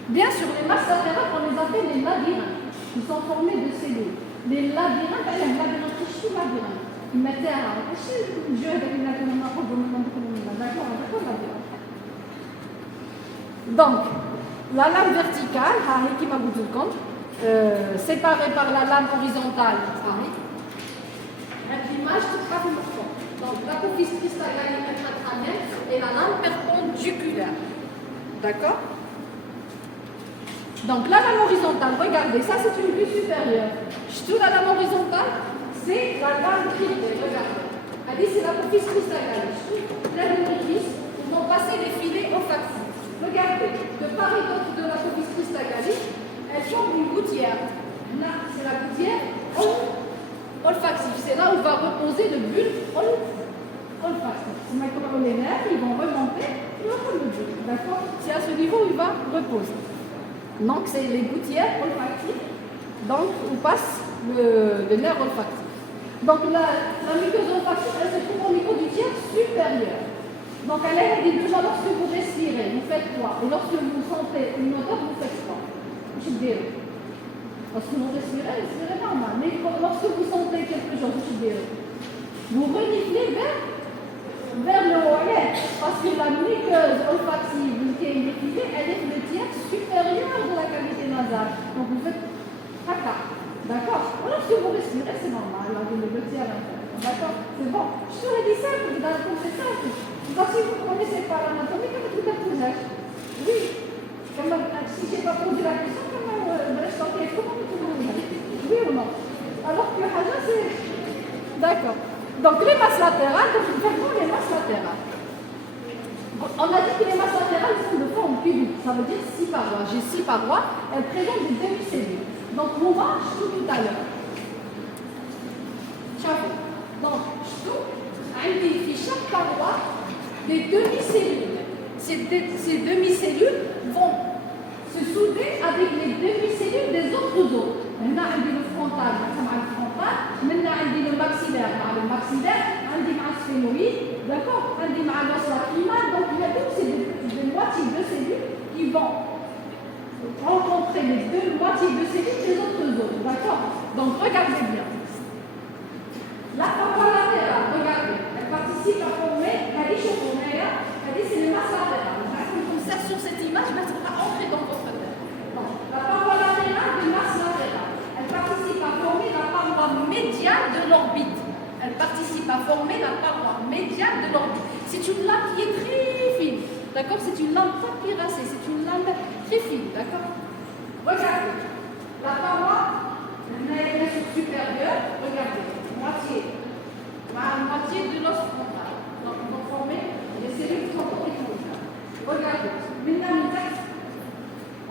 Bien sûr, les masses latérales, on les appelle les labyrinthes. Ils sont formés de cellules. Les labyrinthes, elles sont labyrinthes. Qu'est-ce que c'est labyrinthe? Donc, la lame verticale, séparée par la lame horizontale, l'image de donc l'apophyse Christa Galli intracrânienne et la lame perpendiculaire. D'accord? Donc la lame horizontale, regardez, ça c'est une vue supérieure. Tout la lame horizontale, c'est la lame criblée, regardez. Elle dit c'est l'apophyse Christa Galli. Plein d'orifices où vont passer les filets olfactifs. Regardez, de part et d'autre de l'apophyse Christa Galli, elle forme une gouttière. Là, c'est la gouttière olfactive. C'est là où va reposer le bulbe olfactif. Maintenant, les nerfs, ils vont remonter, ils vont prendre le bulbe. D'accord? C'est à ce niveau où il va reposer. Donc, c'est les gouttières olfactives, donc, où passe le nerf olfactif. Donc, la muqueuse olfactive, elle se trouve au niveau du tiers supérieur. Donc, elle est déjà lorsque vous respirez, vous faites quoi? Et lorsque vous sentez une odeur, vous faites quoi? Je dirais. Lorsque vous respirez normal. Mais lorsque vous sentez quelque chose, je dirais. Vous reniflez vers le haut. Parce que la muqueuse olfactive qui est défilée, elle est le tiers supérieur de la cavité nasale. Donc, vous faites caca. D'accord? respirer, c'est normal, la vie de petit à l'intérieur. D'accord? C'est bon. Je te l'ai dit simple, vous avez compris simple. Donc, si vous ne connaissez pas l'anatomie, comment vous êtes? Oui. Si je n'ai pas posé la question, comment je t'entends? Comment vous êtes? Oui ou non? Alors que Haja, c'est. D'accord. Donc, les masses latérales, donc, vraiment les masses latérales. On a dit que les masses latérales sont de forme cubique. Ça veut dire 6 parois. J'ai 6 parois, elles présentent des demi-cellules. Donc, on va tout à l'heure. Chapeau. Donc, في chaque paroi des demi-cellules. Ces demi-cellules vont se souder avec les demi-cellules des autres os. Maintenant, on dit le frontal, maintenant, on dit le maxillaire, on dit le sphénoïde, d'accord? On dit l'os lacrymal. Donc, il y a donc des moitiés de cellules qui vont rencontrer les deux moitiés de cellules des autres os, d'accord? Donc, regardez bien. La paroi latérale, regardez, elle participe à former, elle est chauffonnée, c'est les masses latérales. Comme ça, sur cette image, elle sera ancrée dans votre tête. Donc, la paroi latérale des masses latérales, elle participe à former la paroi médiane de l'orbite. Elle participe à former la paroi médiane de l'orbite. C'est une lame qui est très fine, d'accord? C'est une lame papyracée, c'est une lame très fine, d'accord? Regardez, la paroi supérieure, regardez. Moitié de l'os frontal. Donc, ils vont former les cellules frontotéconiques. Regardez, maintenant,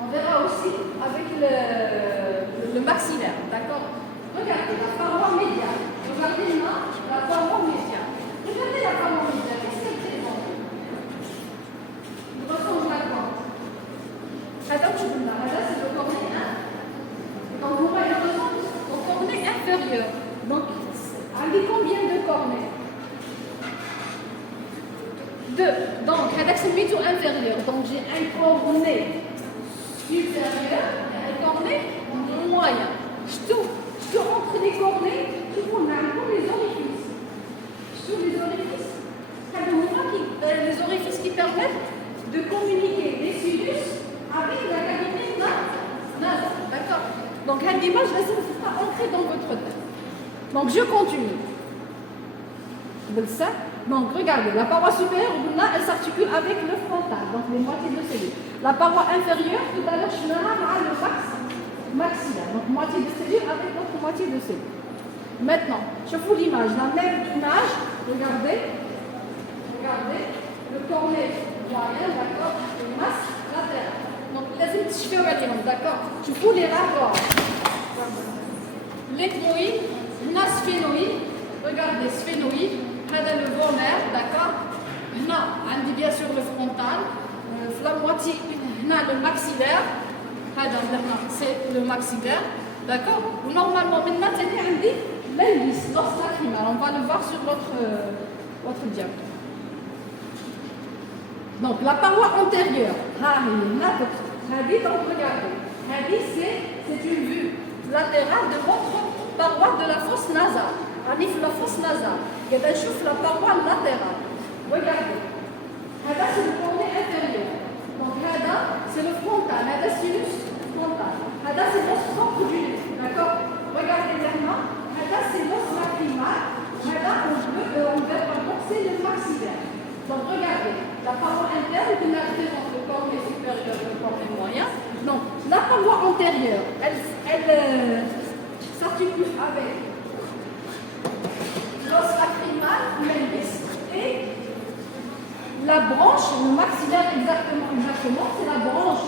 on verra aussi avec le maxillaire, d'accord? Regardez, la paroi médiane. Regardez là, la paroi médiane. Regardez la paroi médiane, qu'est-ce qu'elle présente? Il ressemble à quoi? Attends, tu veux là, c'est le cornet 1. Donc, on va y ressemble au cornet inférieur. Donc, on dit combien de cornets? 2. Donc, c'est le métaux inférieur. Donc, j'ai un cornet supérieur et un cornet moyen. Je entre les cornets, on a les orifices. Les orifices, les orifices qui permettent de communiquer les sinus avec la cavité nasale. D'accord? Donc, l'image, ne sera pas ancrée dans votre tête. Donc, je continue. Donc, regardez, la paroi supérieure, elle s'articule avec le frontal, donc les moitiés de cellules. La paroi inférieure, tout à l'heure, je vais le maxillaire, donc moitié de cellules avec l'autre moitié de cellules. Maintenant, je vous l'image, la même image, regardez, le cornet moyen, d'accord, les masses latérales. Donc, je fais d'accord, je vous les rapports. L'ethmoïde, la sphénoïde, regardez, sphénoïde, le vomer, d'accord? On dit bien sûr le frontal, la moitié, le maxillaire, c'est le maxillaire, d'accord? Normalement, maintenant, c'est l'indice, l'os lacrymal, on va le voir sur votre diapo. Donc, la paroi antérieure, donc regardez, c'est une vue latérale de votre paroi de la fosse nasale. La fosse nasale. Il y a la paroi latérale. Regardez. C'est le cornet inférieur. Donc, c'est le frontal. C'est le sinus frontal. C'est l'os propre du nez. D'accord? Regardez maintenant. C'est l'os lacrymal. On verra c'est le maxillaire. Donc, regardez. La paroi interne qui représente le cornet supérieur et le cornet moyen. Donc, la paroi antérieure, elle s'articule avec l'os lacrymal, l'indice, et la branche, le maxillaire exactement, c'est la branche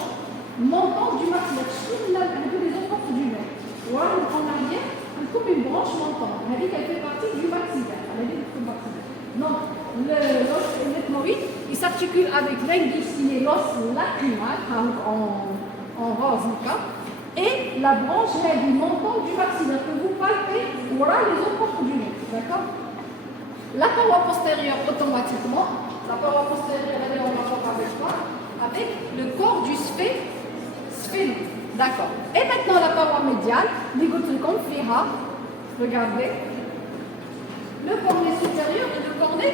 montante du maxillaire. Je trouve les autres parties du nez. Voilà, en arrière, comme une branche montante. On a dit qu'elle fait partie du maxillaire. Donc, l'os ethmoïde, il s'articule avec l'indice, qui est l'os lacrymal, en rose, et la branche montante du maxillaire que vous palpez, voilà les autres parties du nez. D'accord? La paroi postérieure, automatiquement, la paroi postérieure, elle est en rapport avec quoi? Avec le corps du sphénoïde. D'accord. Et maintenant, la paroi médiale, regardez, le cornet supérieur et le cornet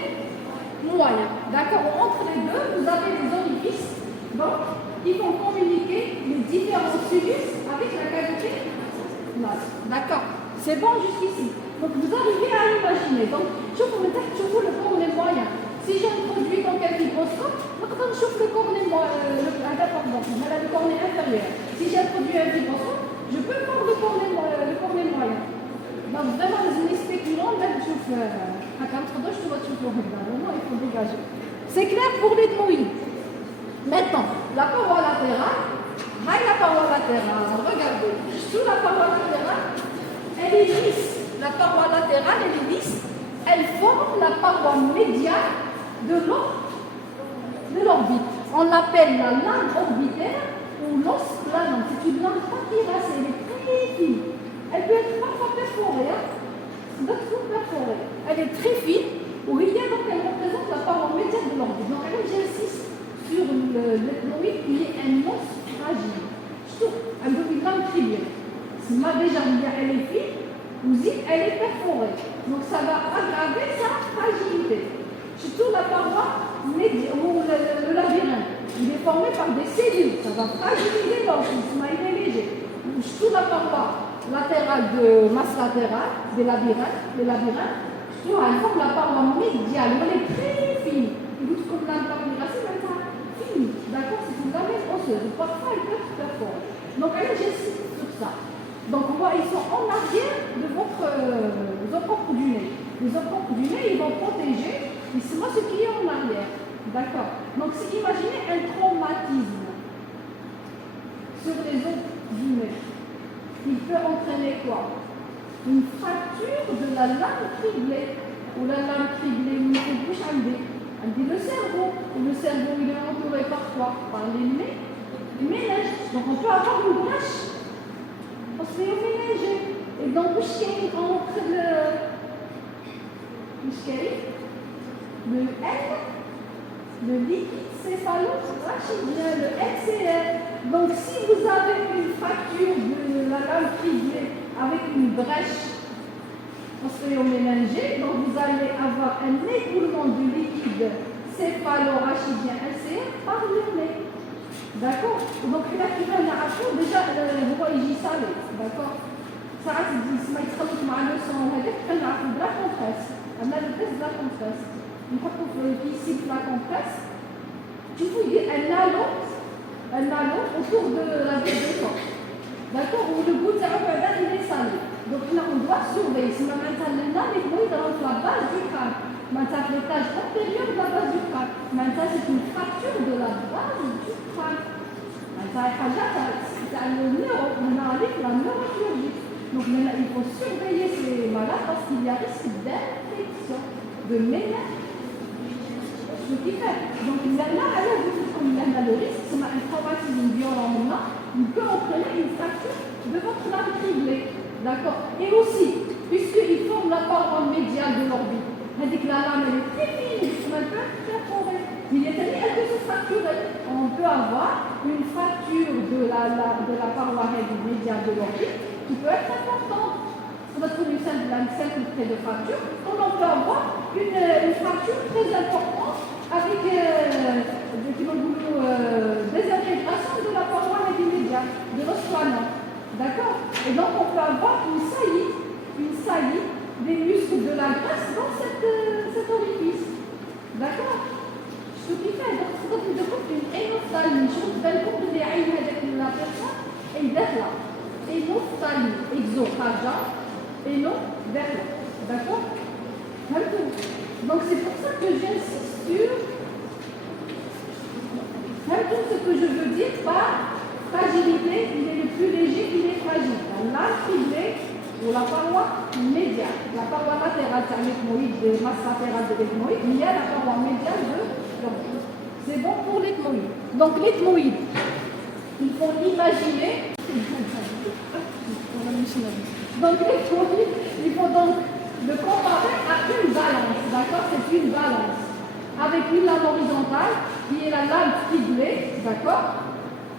moyen. D'accord? Entre les deux, vous avez des orifices, donc, qui vont communiquer les différents sinus avec la cavité nasale. D'accord? C'est bon jusqu'ici. Donc vous arrivez à imaginer. Donc, je vous le cornet moyen. Si j'introduis donc un fibroscope, je chauffe le cornet le cornet inférieur. Si j'introduis un fibroscope, je peux voir le cornet moyen. Donc vraiment, les spéculants, là, je chauffe. Il faut dégager. C'est clair pour les moïdes. Maintenant, la paroi latérale, regardez, sous la paroi latérale, elle est lisse. La paroi latérale, elle est lisse. Elle forme la paroi médiane de l'orbite. On l'appelle la lame orbitaire ou l'os planant. C'est une lame pas tiracée, elle est très fine. Elle peut être parfois perforée. D'autres perforée. Elle est très fine. Oui, donc elle représente la paroi médiane de l'orbite. Donc j'insiste sur l'ethmoïde qui est un os fragile. Un peu une lame triviale. Si ma déjà elle est fine, vous dites elle est perforée. Donc ça va aggraver sa fragilité. Surtout la paroi médiane ou le labyrinthe. Il est formé par des cellules. Ça va fragiliser l'os. Il est léger. Surtout la paroi latérale de masse latérale des labyrinthes. Surtout elle forme la paroi médiane. Elle est très fine. Vous comme la labyrinthe, elle est fine. D'accord, c'est une lamelle osseuse. Parfois elle peut se perforer. Donc j'insiste sur ça. Donc on voit, ils sont en arrière de vos propres du nez. Les propres du nez, ils vont protéger, mais c'est moi ce qui est en arrière. D'accord. Donc imaginez un traumatisme sur les os du nez. Il peut entraîner quoi? Une fracture de la lame criblée. Ou la lame criblée, une bouche dit le cerveau. Le cerveau, il est entouré par quoi? Par les méninges. Donc on peut avoir une brèche. On se fait ménager. Et donc, entre le L, le liquide céphalorachidien, le LCR. Donc, si vous avez une fracture de la lame criblée avec une brèche ostéoméningée, donc vous allez avoir un écoulement du liquide céphalorachidien LCR par le nez. D'accord. Donc, il a une narration, déjà, vous voyez, j'y savais. D'accord. Ça, c'est dit, si je travaille avec le son, on va dire qu'on a de la compresse. On a le test de la compresse. Une fois qu'on fait ici la compresse, il faut dire un halo autour de la baie de sang. D'accord. Où le bout de la compresse, il est salé. Donc, là, on doit surveiller. Si maintenant, les mots, dans la base du crâne. Maintenant, l'étage antérieur de la base du crâne. Maintenant, c'est une fracture de la base du crâne. C'est le la neurochirurgie. Donc maintenant, il faut surveiller ces malades parce qu'il y a risque d'infection, de ménage. Ce qui fait. Donc là, comme il y a le risque, c'est un traumatisme violent, il peut entraîner une fracture de votre lame criblée. D'accord. Et aussi, puisqu'il forme la paroi médiane de l'orbite, c'est-à-dire que la lame elle est très fine, elle peut perforer. Elle peut se fracturer. On peut avoir une fracture de la paroi médiane de l'orbite qui peut être importante. On va trouver une simple trait de fracture, comme on peut avoir une fracture très importante avec des intégrations de la paroi médiane, de l'os planant. D'accord. Et donc on peut avoir une saillie des muscles de la graisse dans cet orifice. D'accord. Ce qui fait donc une hénophthalmie. Je vous donne compte de la personne et vers là. Hénophthalmie, exophagia, et non vers là. D'accord. Donc c'est pour ça que j'insiste sur tout ce que je veux dire par fragilité. Il est le plus léger, il est fragile. La lame criblée ou la paroi médiane. La paroi latérale, c'est un ethmoïde de masse latérale de l'ethmoïde. Il y a la paroi médiane de l'orbite. C'est bon pour l'ethmoïde. Donc l'ethmoïde, il faut l'imaginer. Donc l'ethmoïde, il faut donc le comparer à une balance. D'accord. C'est une balance. Avec une lame horizontale qui est la lame criblée. D'accord.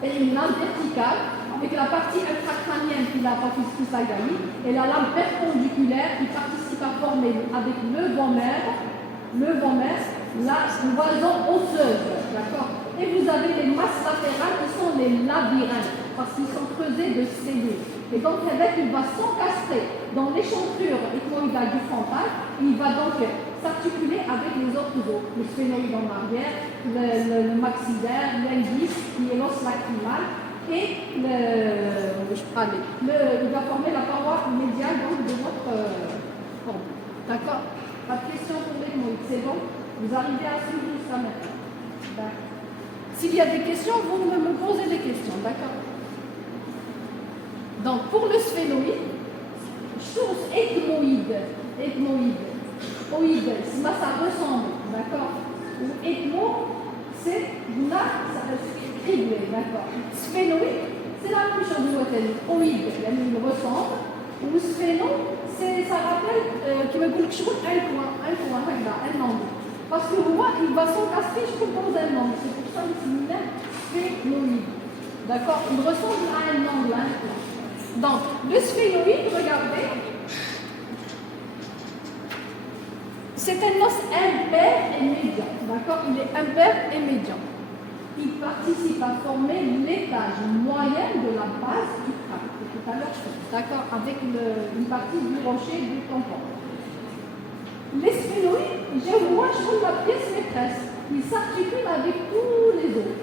Et une lame verticale avec la partie intracrânienne qui est la partie spicagalie et la lame perpendiculaire qui participe à former avec le vomère, la cloison osseuse. D'accord. Et vous avez les masses latérales qui sont les labyrinthes. parce qu'ils sont creusés de cellules. Et donc, il va s'encastrer dans l'échancrure ethmoïdale du frontal. Il va donc s'articuler avec les autres os, le sphénoïde en arrière, le maxillaire, l'indice, qui est l'os lacrymal, et il va former la paroi médiale donc, de votre frontal. D'accord? Pas de question pour l'ethmoïde, c'est bon? Vous arrivez à suivre ça maintenant? D'accord. S'il y a des questions, vous me posez des questions, d'accord? Donc, pour le sphénoïde, chose ethmoïde, oïde, ça ressemble, d'accord? Ou ethmo, c'est là, ça criblé, d'accord? Sphénoïde, c'est la même chose de l'hôtel. Oïde, il ressemble. Ou sphéno, ça rappelle, qui me dit que un angle. Parce que moi, il va s'encastrer dans un angle. C'est pour ça que c'est sphénoïde. D'accord? Il ressemble à un angle, un point. Donc, le sphénoïde, regardez, c'est un os impair et médian. D'accord? Il est impair et médian. Il participe à former l'étage moyen de la base du crâne. C'est tout à l'heure, d'accord? Avec une partie du rocher du tampon. Les sphénoïdes, moi, je trouve la pièce maîtresse. Ils s'articulent avec tous les autres.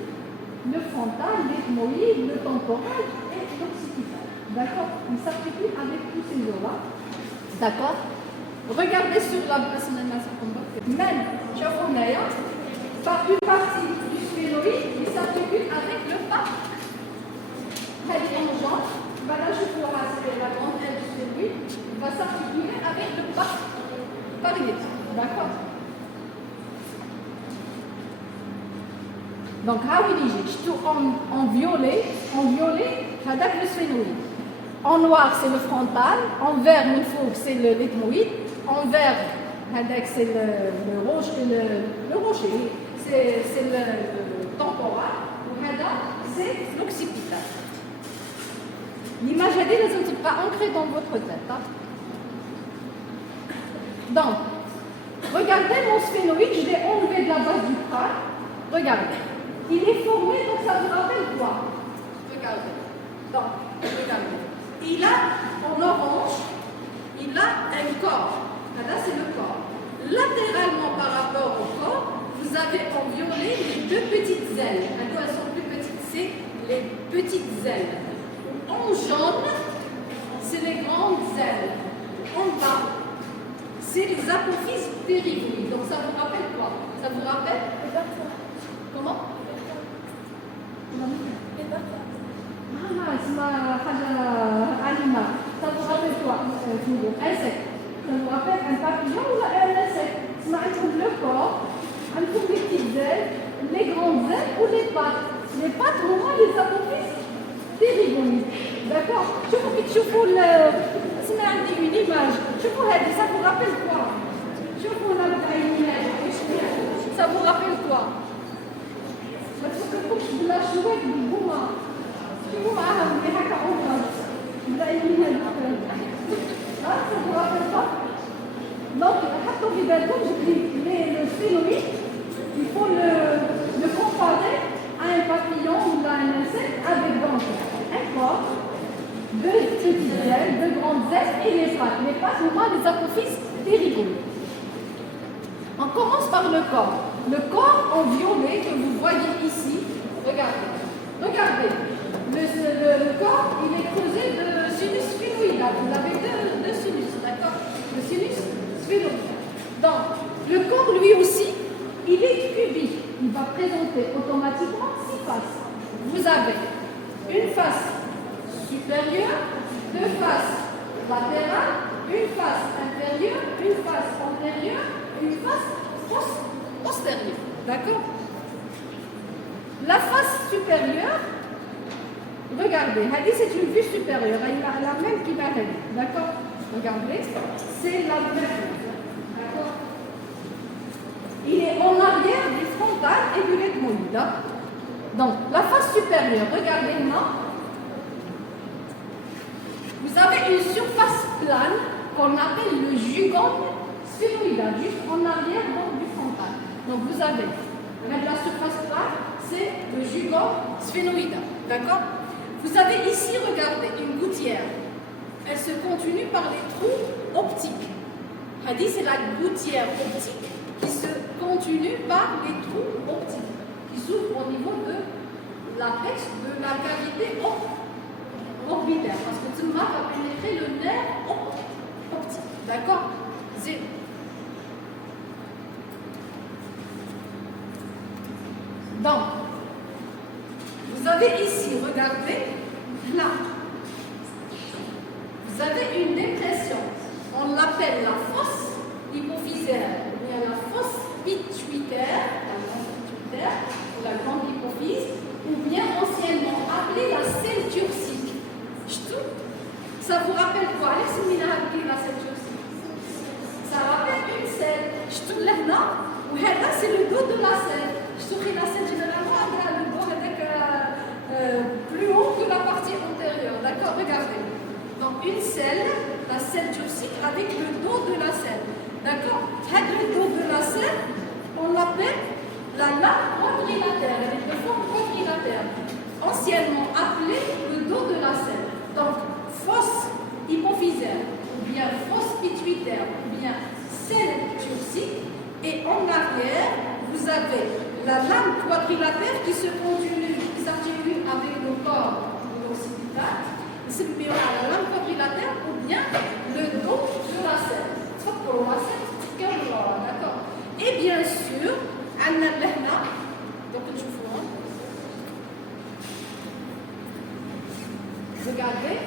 Le frontal, l'ethmoïde, le temporal et l'occipital. D'accord? Ils s'articulent avec tous ces os-là. D'accord? Regardez sur la base même, par une partie du sphénoïde, il s'articule avec le pas. Elle est en jambe. Là, je peux raser la grande aile du sphénoïde. Il va s'articuler avec le pas. D'accord? Donc, en violet, c'est le sphénoïde. En noir, c'est le frontal. En vert, c'est l'ethmoïde. En vert, c'est le rocher. C'est le temporal. C'est l'occipital. L'image n'est pas ancrée dans votre tête. Hein? Donc, regardez mon sphénoïde, je l'ai enlevé de la base du crâne. Regardez. Il est formé, donc ça vous rappelle quoi? Regardez. Donc, regardez. Il a, en orange, il a un corps. Là, c'est le corps. Latéralement par rapport au corps, vous avez en violet les deux petites ailes. Elles sont plus petites, c'est les petites ailes. En jaune, c'est les grandes ailes. En bas, c'est les apophyses périgoïdes. Donc ça vous rappelle quoi? Ça vous rappelle? Comment? Ça vous rappelle quoi? Insecte. Ça vous rappelle un papillon ou un insecte? Le corps, les petites ailes, les grandes ailes ou les pattes. Les pattes, au moins, les apophyses périgoïdes. D'accord? Je vous une image. Ça vous rappelle quoi? Ça vous rappelle quoi? Ça vous rappelle pas? Donc, le sphénoïde, il faut le comparer à un papillon ou à un insecte avec donc un corps, deux petites ailes, deux grandes ailes et les pattes. Les pattes, au moins, les apophyses périgoïdes. On commence par le corps. Le corps en violet que vous voyez ici, regardez. Le corps, il est creusé de sinus sphénoïde. Vous avez deux sinus, d'accord? Le sinus sphénoïde. Donc, le corps, lui aussi, il est cubique. Il va présenter automatiquement 6 faces. Vous avez une face supérieure, deux faces latérales, une face inférieure, une face antérieure, une face postérieure. D'accord? La face supérieure, regardez, c'est une vue supérieure, elle a la même qui va aller. D'accord? Regardez, c'est la même. D'accord? Il est en arrière du frontal et du l'ethmoïde. Donc, la face supérieure, regardez maintenant. Vous avez une surface plane qu'on appelle le jugone sphénoïdal, juste en arrière du frontal. Donc, vous avez la surface plane, c'est le jugone sphénoïdal. D'accord? Vous avez ici, regardez, une gouttière. Elle se continue par les trous optiques. Hadith, c'est la gouttière optique qui se continue par les trous optiques, qui s'ouvrent au niveau de l'apex de la cavité orbitaire. Parce que Tzumma va pénétrer le nerf optique. D'accord? Donc, vous avez ici, regardez, là, vous avez une dépression. On l'appelle la fosse hypophysaire, ou bien la fosse pituitaire, ou la grande hypophyse, ou bien anciennement appelée la selle turcique. Ça vous rappelle quoi? La selle turcique. Ça rappelle une selle. C'est le dos de la selle. La selle, généralement, le dos est plus haut que la partie antérieure. D'accord? Regardez. Donc, une selle, la selle turcique, avec le dos de la selle. D'accord? Le dos de la selle, on l'appelle la lame quadrilatère. Elle est de forme quadrilatère. Anciennement appelée le dos de la selle. Donc, fosse hypophysaire, ou bien fosse pituitaire, ou bien selle turcique. Et en arrière, vous avez la lame quadrilatère qui se continue, qui s'articule avec le corps de l'occipital. C'est la lame quadrilatère ou bien le dos de la selle. D'accord. Et bien sûr, regardez,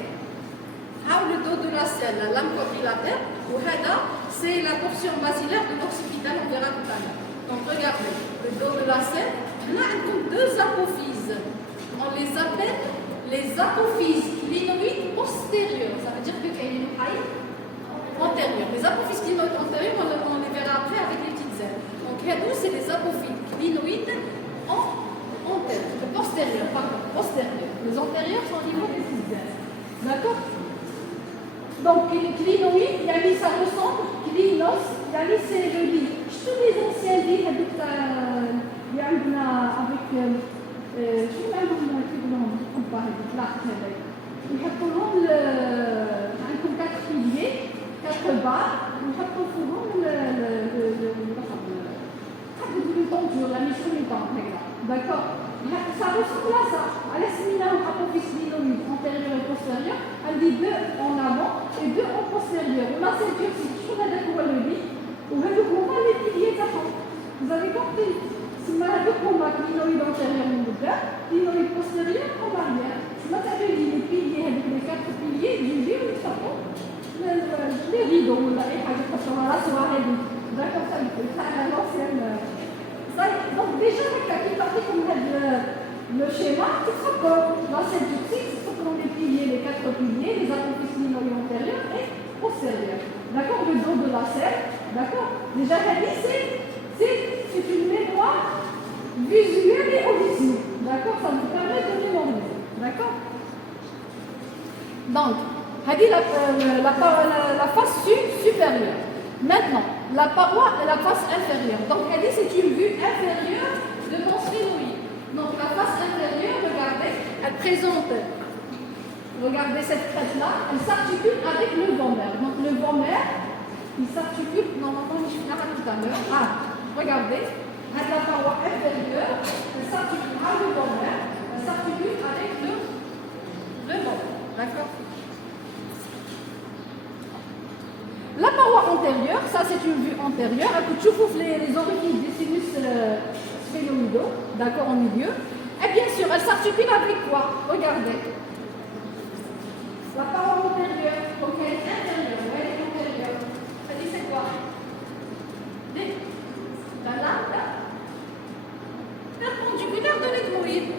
le dos de la selle, la lame quadrilatère, c'est la portion basilaire de l'occipital, on verra tout à l'heure. Donc regardez, le dos de la selle, là, il y a deux apophyses. On les appelle les apophyses clinoïdes postérieures. Ça veut dire que qu'il y a une haille antérieure. Les apophyses clinoïdes antérieures, on les verra après avec les petites ailes. Donc nous, c'est les apophyses clinoïdes postérieures. Les antérieures sont au niveau des petites ailes. D'accord? Donc, clinoïde, ça ressemble, clinos, c'est le lit. Tous les anciens lits, avec, عندكم 4 piliers, 4 barres, ونحطوا فوقهم la mission du temps, d'accord? Ça ressemble à ça. À la séminaire, on apophyse clinoïde antérieure et postérieure. On dit 2 en avant et 2 en postérieur. On a cette turcique, je trouve que le lit, on va le combat les piliers d'avant. Vous avez compris? Si on a le combat clinoïde antérieur en hauteur, clinoïde postérieur en arrière. Si on a les piliers avec les 4 piliers, je dis oui, ça va. Les rideaux, on a les la soirée. D'accord, ça a l'ancienne. Donc déjà, quand il partait comme le schéma, c'est ça comme dans cette turcique, c'est comme les piliers, les 4 piliers, les apophyses clinoïdes antérieures et postérieures. D'accord, le dos de la selle. D'accord. Déjà, c'est une mémoire visuelle et auditive. D'accord, ça nous permet de mémoriser. D'accord. Donc, la face supérieure. Maintenant, la paroi et la face inférieure. Donc, c'est une vue inférieure de mon sphénoïde. Donc, la face inférieure, regardez, elle présente, regardez cette crête-là, elle s'articule avec le vomère. Donc, le vomère, il s'articule, normalement, je suis là tout à l'heure. Regardez, avec la paroi inférieure, elle s'articule avec le vomère, elle s'articule avec le vomère. D'accord. La paroi antérieure, ça c'est une vue antérieure. Tu ouvres les orifices des sinus sphénoïdaux, d'accord, au milieu. Et bien sûr, elle s'articule avec quoi? Regardez. La paroi antérieure, donc elle est intérieure, elle est antérieure. Ça dit c'est quoi? La lame perpendiculaire de l'ethmoïde.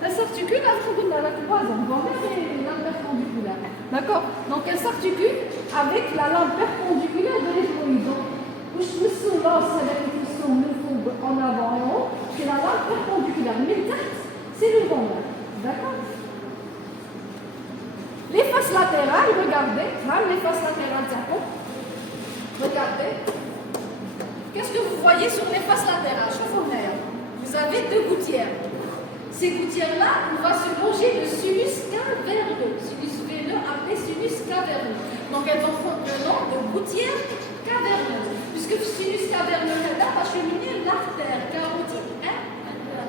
Elle s'articule avec la croisante, et la perpendiculaire. D'accord? Donc elle s'articule avec la lame perpendiculaire de l'ethmoïde. Donc, le l'os avec le fond en avant et en haut, c'est la lame perpendiculaire. Mais c'est le vent. D'accord? Les faces latérales, regardez, même les faces latérales, regardez. Qu'est-ce que vous voyez sur les faces latérales? Vous avez 2 gouttières. Ces gouttières-là, on va se loger le sinus sinus caverneux. Sinus veineux appelé sinus caverneux. Donc elles vont prendre le nom de gouttière caverneuse. Puisque sinus caverneux, là, va cheminer l'artère carotide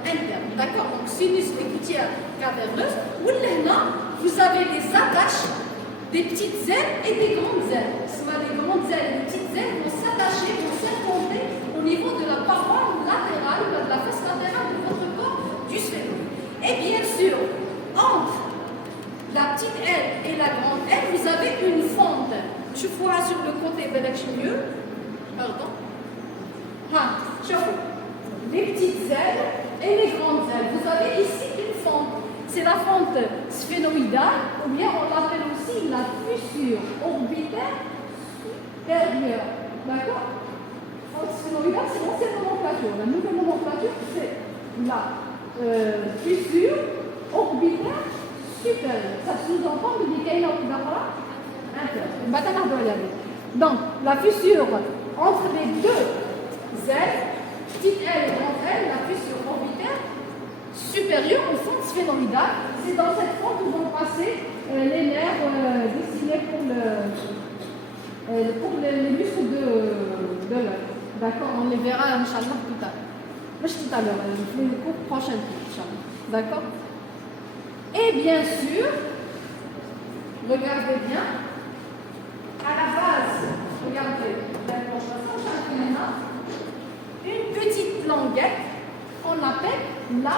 interne. D'accord? Donc sinus des gouttières caverneuses. Ou là, vous avez les attaches des petites ailes et des grandes ailes. Soit les grandes ailes et les petites ailes vont s'attacher, vont s'infonder au niveau de la paroi latérale, de la face latérale de votre corps du sphénoïde. Et bien sûr, entre la petite aile et la grande aile, vous avez une fente. Je vois sur le côté de mieux. Pardon. Les petites ailes et les grandes ailes. Vous avez ici une fente. C'est la fente sphénoïdale, ou bien on l'appelle aussi la fissure orbitaire supérieure. D'accord? Fente sphénoïdale, c'est l'ancienne nomenclature. La nouvelle nomenclature, c'est la fissure orbitaire supérieure. Ça sous-entend que qu'il y a une interne. Donc, la fissure entre les deux ailes, petite aile et grande aile, la fissure orbitaire supérieure au fond sphénoïdale. C'est dans cette fente où vont passer les nerfs destinés pour les muscles de l'œil. D'accord? On les verra, Inch'Allah, tout à l'heure. Pas tout à l'heure, le cours prochain, Inch'Allah. D'accord? Et bien sûr, regardez bien, à la base, regardez, une petite languette qu'on appelle la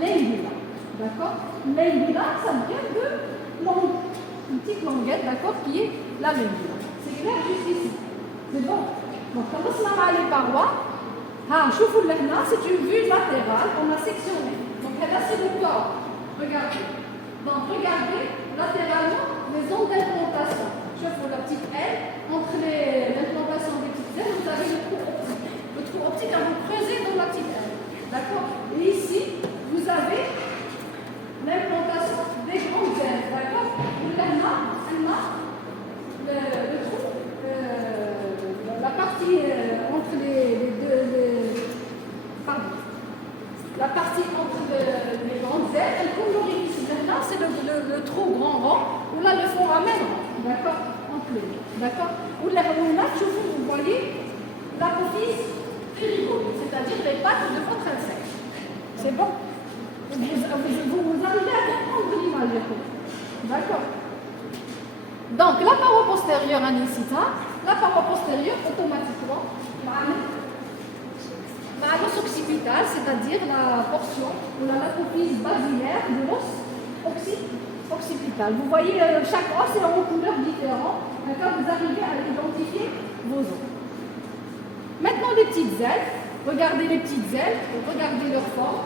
lingula. D'accord? Lingula, ça vient de une petite languette, d'accord, qui est la lingula. C'est clair juste ici. C'est bon. Donc, quand on a les parois, c'est une vue latérale qu'on a sectionnée. Donc, là, c'est le corps. Regardez. Donc, regardez latéralement les ondes d'implantation. Je vois la petite aile. Entre l'implantation des petites ailes, vous avez le trou optique. Le trou optique, vous creusez dans la petite aile. D'accord? Et ici, vous avez l'implantation des grandes ailes. D'accord? Le trou, la partie entre les deux. Pardon. La partie entre les grandes ailes, elle colorie ici. Maintenant, c'est le trou grand rond, où là, le foramen, d'accord, entre les deux. D'accord? Où là, vous voyez l'apophyse périgoïde, c'est-à-dire les pattes de votre insecte. C'est bon? Vous arrivez à comprendre l'image. D'accord? Donc, la paroi postérieure anicita, la paroi postérieure, automatiquement, l'os occipital, c'est-à-dire la portion ou l'apophyse basilaire de l'os occipital. Vous voyez, chaque os est en couleur différente. Quand vous arrivez à identifier vos os. Maintenant, les petites ailes. Regardez les petites ailes, regardez leur forme.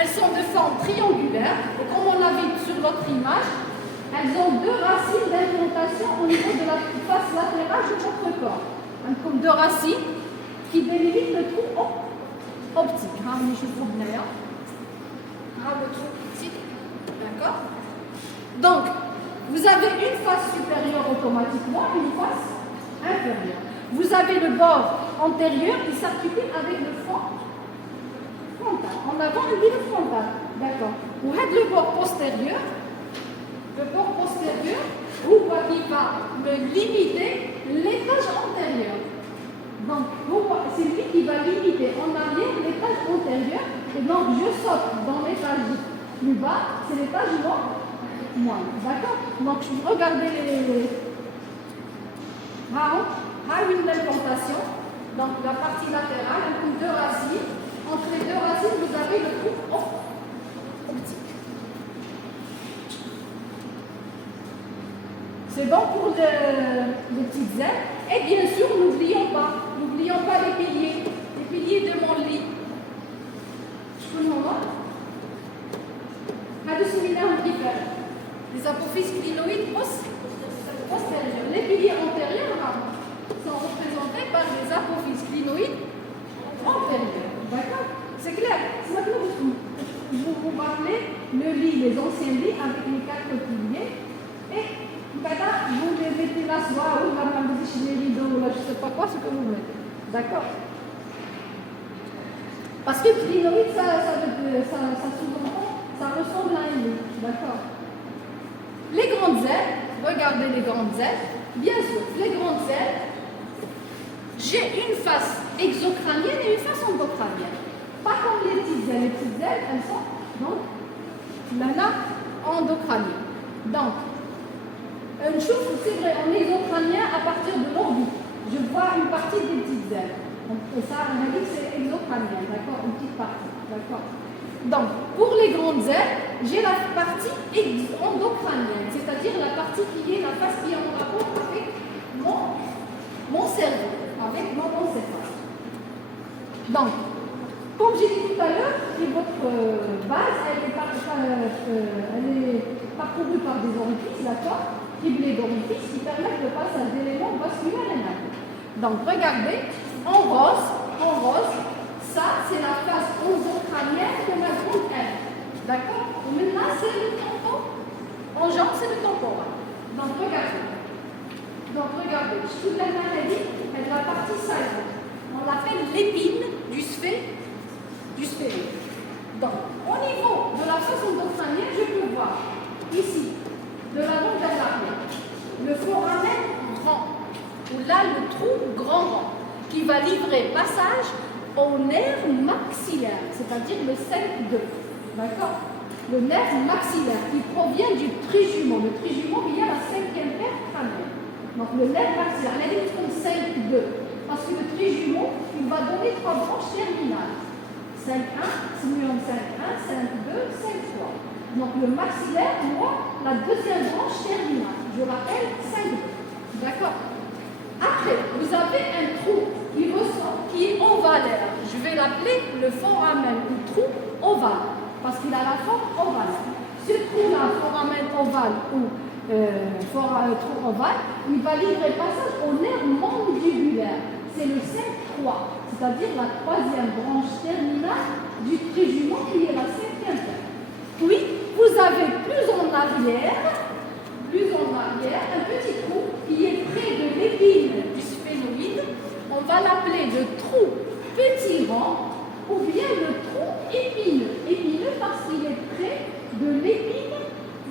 Elles sont de forme triangulaire. Et comme on l'a vu sur l'autre image, elles ont deux racines d'implantation au niveau de la face latérale de votre corps. Comme deux racines qui délimitent le trou optique. Le trou optique. D'accord? Donc, vous avez une face supérieure automatiquement, une face inférieure. Vous avez le bord antérieur qui s'articule avec le fond frontal. En avant, il dit le frontal. D'accord. Vous avez le bord postérieur. Le bord postérieur, qui va me limiter l'étage antérieur. Donc, c'est lui qui va limiter en arrière l'étage antérieur. Et donc, je saute dans l'étage plus bas, c'est l'étage moyen. D'accord? Donc, regardez les une l'implantation. Donc, la partie latérale, avec deux racines. Entre les deux racines, vous avez le trou optique. C'est bon pour les petites ailes. Et bien sûr, n'oublions pas les piliers de mon lit. Je peux le moment. Les apophyses clinoïdes postérieures. Les piliers antérieurs sont représentés par les apophyses clinoïdes antérieures. D'accord? C'est clair. C'est maintenant vous vous rappelez le lit, les anciens lits avec les 4 piliers. Et maintenant, vous les mettez là, soit ou là, les rideaux, là, je ne sais pas quoi, ce que vous mettez. D'accord? Parce que clinoïde, ça sous-entend, ça ressemble avez les grandes ailes. Bien sûr, les grandes ailes, j'ai une face exocrânienne et une face endocrânienne. Pas comme les petites ailes. Les petites ailes, elles sont donc là, endocrânienne. Donc, une chose, c'est vrai, en exocrânien, à partir de l'orbite, je vois une partie des petites ailes. Donc, ça, on a dit que c'est exocrânien, d'accord? Une petite partie, d'accord? Donc, pour les grandes ailes, j'ai la partie endocrânienne, c'est-à-dire la partie qui est la face qui est en rapport avec mon cerveau, avec mon encéphale. Donc, comme j'ai dit tout à l'heure, votre base, elle est parcourue par des orifices, d'accord, criblés d'orifices qui permettent le passage d'éléments vasculaires et nerveux. Donc, regardez, en rose, ça, c'est la face endocrânienne de la grande aile. D'accord? Maintenant, c'est le tampon. En jaune, c'est le temporal. Donc, regardez. Toute la maladie, elle est la partie saillante. On l'appelle l'épine du sphénoïde. Donc, au niveau de la face endocrânienne, je peux voir ici, de l'avant vers l'arrière, le foramen grand, ou là le trou grand rond, qui va livrer passage au nerf maxillaire, c'est-à-dire le 5-2. D'accord? Le nerf maxillaire qui provient du trijumeau. Le trijumeau, il y a la 5e paire crânienne. Donc le nerf maxillaire, elle est comme 5-2. Parce que le trijumeau, il va donner 3 branches terminales. 5-1, simulant 5-1, 5-2, 5-3. Donc le maxillaire, moi, la deuxième branche terminale. Je rappelle 5-2. D'accord? Après, vous avez un trou qui ressort, qui est ovalaire. Je vais l'appeler le foramen ou trou ovale, parce qu'il a la forme ovale. Ce trou-là, foramen ovale ou trou ovale, il va livrer passage au nerf mandibulaire. C'est le 5-3, c'est-à-dire la troisième branche terminale du trijumeau qui est la 5e paire. Puis, vous avez plus en arrière, un petit trou qui est près de l'épine du sphénoïde. On va l'appeler le trou petit rond ou bien le trou épineux. Épineux parce qu'il est près de l'épine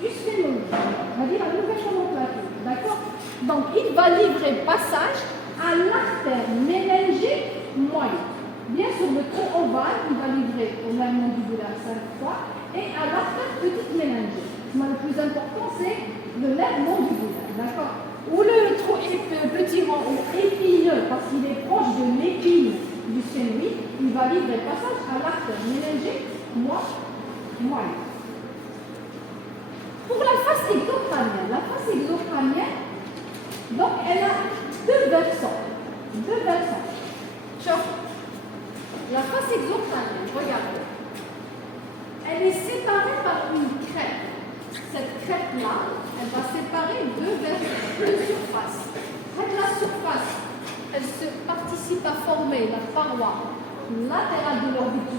du sphénoïde. On va dire la nouvelle nomenclature. D'accord? Donc, il va livrer passage à l'artère méningée moyenne. Bien sûr, le trou ovale, il va livrer au nerf mandibulaire 5 fois et à l'artère petite méningée. Mais le plus important, c'est le nerf mandibulaire. D'accord? Ou le trou petit rond ou épineux, parce qu'il est proche de l'épine du sphénoïde, il va livrer passage à l'artère méningée moyenne. Pour la face exocrânienne, donc elle a deux versants. Chauffe. La face exocrânienne, regardez. Elle est séparée par une crête. Cette crête-là, elle va séparer deux surfaces. La surface, elle se participe à former la paroi latérale de l'orbite du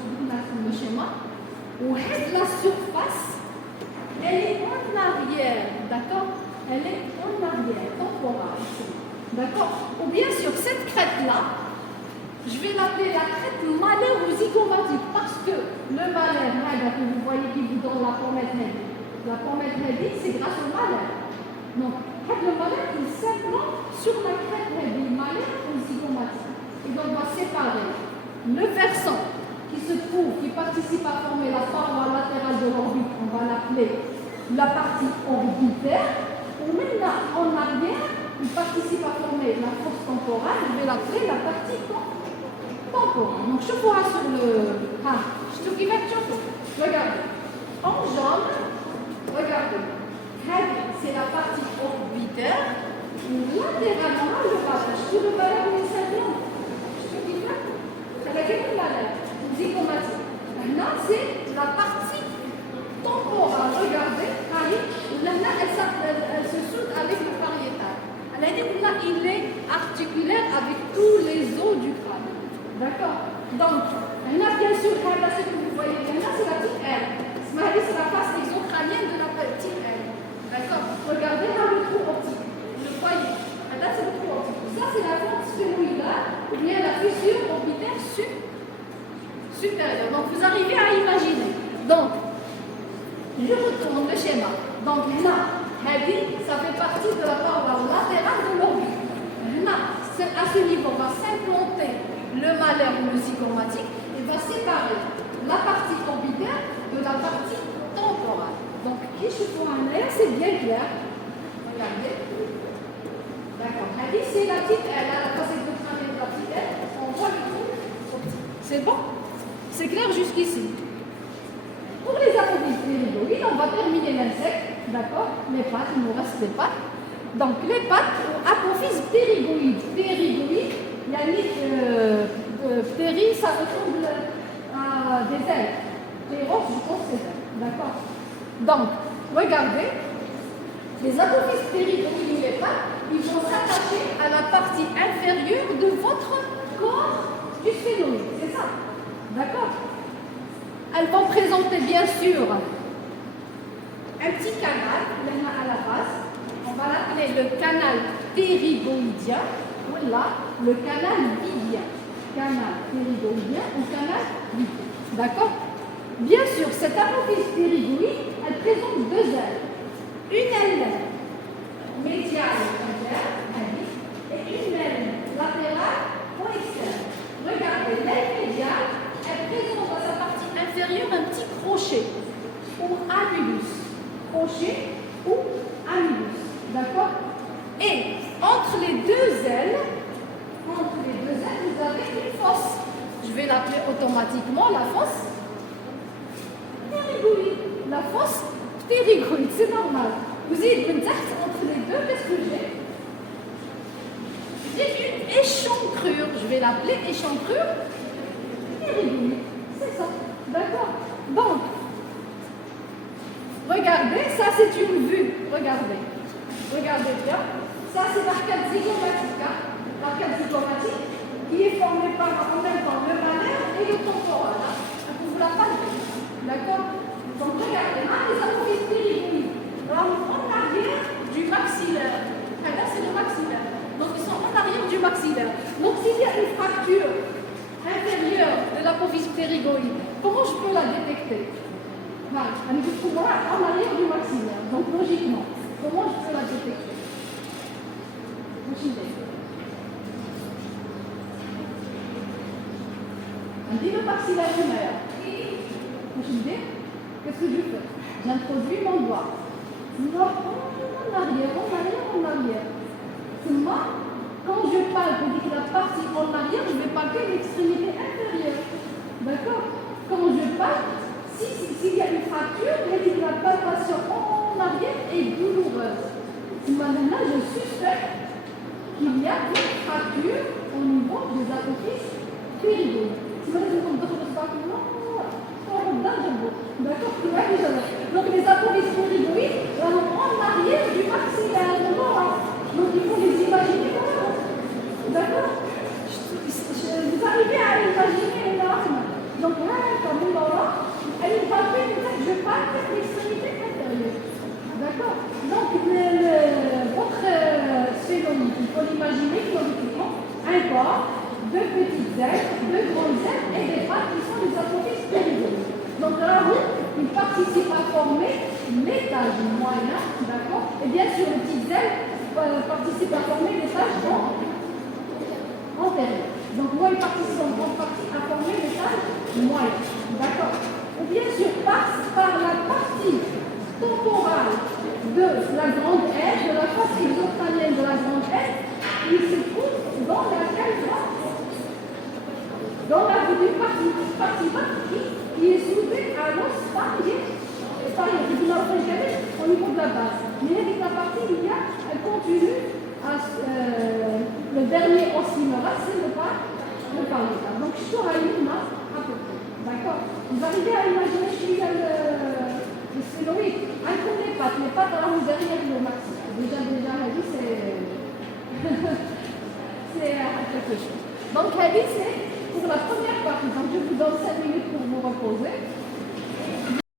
schéma. Ou la surface, elle est en arrière, d'accord? Elle est en arrière, temporale. D'accord? Ou bien sûr, cette crête-là, je vais l'appeler la crête malaire ou zygomatique parce que le malaire, que vous voyez qui vous donne la pommette médie. La pommette médie, c'est grâce au malaire. Donc, le malaire, il s'implante sur la crête médie, malaire ou zygomatique. Et donc, on va séparer le versant qui participe à former la paroi latérale de l'orbite, on va l'appeler la partie orbitaire. Ou maintenant, en arrière, il participe à former la fosse temporale, je vais l'appeler la partie temporale. Donc, je pourrai sur le... je te dis regardez. En jaune, regardez. C'est la partie orbitaire. Latéralement, je partage sur le valeur des 5 langues. Je te dis c'est laquelle valeur zygomatique. Maintenant, c'est la partie temporale. Regardez, elle se soude avec le pariétal. Il est articulaire avec tous les os du crâne. D'accord? Donc, bien sûr, ce que vous voyez là, c'est la petite aile. C'est la face exocrânienne de la petite aile. D'accord? Regardez là le trou optique. Le voyez. Là, c'est le trou optique. Ça, c'est la forme sphénoïdale ou bien la fissure orbitaire supérieure. Donc, vous arrivez à imaginer. Donc, je retourne le schéma. Donc, là, ça fait partie de la paroi latérale de l'orbite. À ce niveau, on va s'implanter le malaire ou le zygomatique et va séparer la partie orbitaire de la partie temporale. Donc, qui je fais un air, c'est bien clair. Regardez. D'accord. C'est la petite L, la facette de travers de la petite L. On voit le trou. C'est bon? C'est clair jusqu'ici. Pour les apophyses ptérygoïdes, on va terminer l'insecte. D'accord? Les pattes, il nous reste les pattes. Donc, les pattes, apophyse ptérygoïde. Ptérygoïde, il y a ptéry, ça ressemble à des ailes. Ptéros, je pense que c'est ça. D'accord? Donc, regardez, les apophyses ptérygoïdes ou les pattes, ils vont s'attacher à la partie inférieure de votre corps du sphénoïde. C'est ça? D'accord? Elles vont présenter bien sûr un petit canal, à la base. On va l'appeler le canal ptérygoïdien. Voilà, le canal vidien. Canal ptérygoïdien ou canal vidien. D'accord? Bien sûr, cette apophyse ptérygoïde, elle présente deux ailes. Une aile médiale et une aile latérale ou externe. Regardez, l'aile médiale, elle présente dans sa partie inférieure un petit crochet ou annulus. Crochet ou annulus. D'accord? Et entre les deux ailes, vous avez une fosse. Je vais l'appeler automatiquement la fosse ptérygoïde. La fosse ptérygoïde, c'est normal. Vous dites, entre les deux, qu'est-ce que j'ai? J'ai une échancrure. Je vais l'appeler échancrure ptérygoïde. C'est ça. D'accord? Donc, regardez, ça c'est une vue. Regardez. Regardez bien. Ça c'est l'arcade zygomatique. L'arcade zygomatique qui est formée par en même temps le malaire et le temporal. Vous la palpez. D'accord? Donc regardez, les apophyses ptérygoïdes. En arrière du maxillaire. Là c'est le maxillaire. Donc ils sont en arrière du maxillaire. Donc s'il y a une fracture inférieure de l'apophyse ptérygoïde, comment je peux la détecter? Voilà, elle me trouvera en arrière du maxillaire. Donc logiquement, comment je peux la détecter? On dit le maxillaire lunaire. Qu'est-ce que je fais? J'introduis mon doigt. En arrière. Seulement, quand je palpe la partie en arrière, je vais palper l'extrémité inférieure. D'accord? Quand je palpe, s'il y a une fracture, la palpation en arrière est douloureuse. Maintenant, je suspecte qu'il y a une fracture au niveau des apophyses ptérygoïdes. D'accord? Donc les apophyses ptérygoïdes sont en arrière du maxillaire. Donc il faut les imaginer comme ça. D'accord? Vous arrivez à imaginer une arme. Donc là, comme une orange, elle est palpée, je palpe l'extrémité inférieure. D'accord? Donc votre sphénoïde, il faut l'imaginer politiquement, un corps, deux petites ailes, deux grandes ailes et des pattes qui sont les apophyses ptérygoïdes. Donc là, il participe à former l'étage moyen, d'accord? Et bien sûr, les petites ailes participent à former l'étage antérieur. Donc moi, il participe en grande partie à former l'étage moyen, d'accord? Et bien sûr, passe par la partie temporale de la grande aile, de la face exophthalmienne de la grande aile, il se trouve dans la calva. Dans la partie qui est soudée à l'os parier, au niveau de la base. Mais avec la partie, elle continue à le dernier os minéral, c'est le parier. Donc, je suis à une masse à peu près. D'accord? Vous arrivez à imaginer, je suis le sphénoïde, un coup les pattes là où derrière le maxillaire. Déjà, c'est quelque chose. Donc, c'est pour la première partie. Donc, je vous donne 5 minutes pour vous reposer.